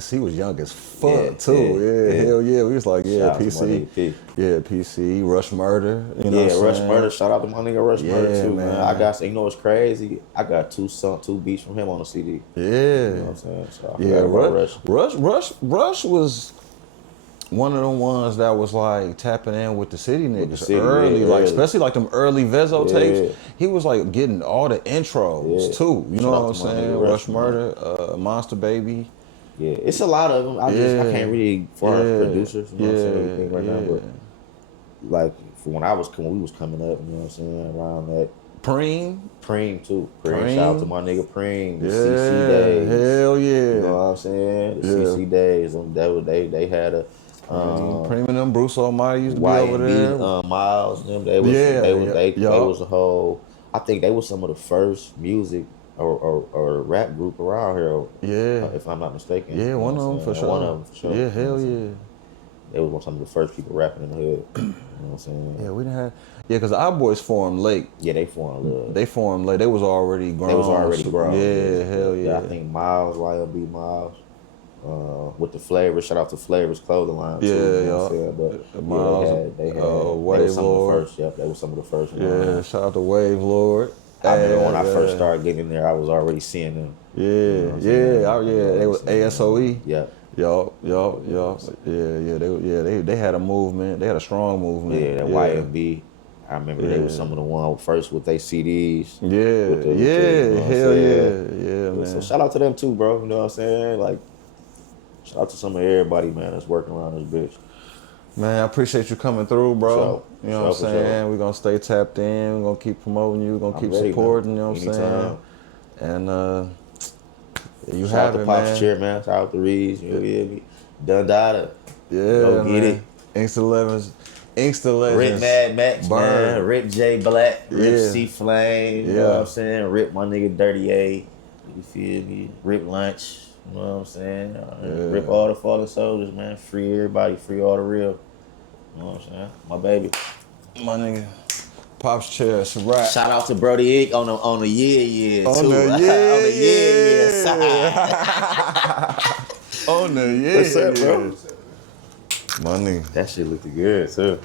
as fuck too. Yeah, hell yeah. We was like, yeah, shout PC. Yeah, PC, Rush Murder. You know what I'm Rush saying? Murder. Shout out to my nigga Rush Murder too, man. I got, you know what's crazy? I got two beats from him on the CD. Yeah. You know what I'm saying? So Rush was one of the ones that was like tapping in with the city niggas early, especially like them early Vezo tapes. He was like getting all the intros too. You know what I'm saying? Rush Murder, Monster Baby. Yeah, it's a lot of them. I can't really, as far as producers, you know what I'm saying, everything right now, but like for when we was coming up, you know what I'm saying, around that. Preem too. Preem. Shout out to my nigga Preem. The CC days. Hell yeah. You know what I'm saying? The CC days. They had a Preem and them, Bruce Almighty used to be over there. Miles, them. They was a whole. I think they was some of the first music or rap group around here. Yeah. If I'm not mistaken. Yeah, one of them for sure. One of them for sure. Yeah, hell yeah. They was some of the first people rapping in the hood. You know what I'm saying? Yeah, we didn't have. Yeah, because our boys formed late. Yeah, they formed late. They formed late. They was already grown. Yeah, hell yeah. I think Miles, YLB Miles, with the Flavors. Shout out to Flavors clothing line too. You know what I'm saying? But Miles, they had Wave some Lord. of the first. Yep, they was some of the first. Yeah, shout out to Wave Lord. I remember when I first started getting in there, I was already seeing them. Yeah, They was ASOE. Yeah. Yup. They had a movement. They had a strong movement. Yeah, that YFB. I remember they was some of the ones first with their CDs. Yeah, man. So shout out to them too, bro. You know what I'm saying? Like, shout out to some of everybody, man, that's working around this bitch. Man, I appreciate you coming through, bro. Sure. You know what I'm saying? We're gonna stay tapped in. We're gonna keep promoting you. We're gonna keep supporting. Man. You know what I'm saying? And you shout have out it, to Pop's man. Chair, man. Shout out to Reeds. You hear me? Dundada. Yeah, go get it. Inkster Legends. Rip Mad Max, Bird. man. Rip J Black. Rip C Flame. You know what I'm saying? Rip my nigga Dirty A. You feel me? Rip Lunch. You know what I'm saying? Rip all the fallen soldiers, man. Free everybody. Free all the real. You know what I'm saying? My baby. My nigga. Pop's Chair, it's a wrap. Shout out to Brody Ick on the yeah too. On the yeah side. On the yeah. What's up, bro? My nigga. That shit looked good too.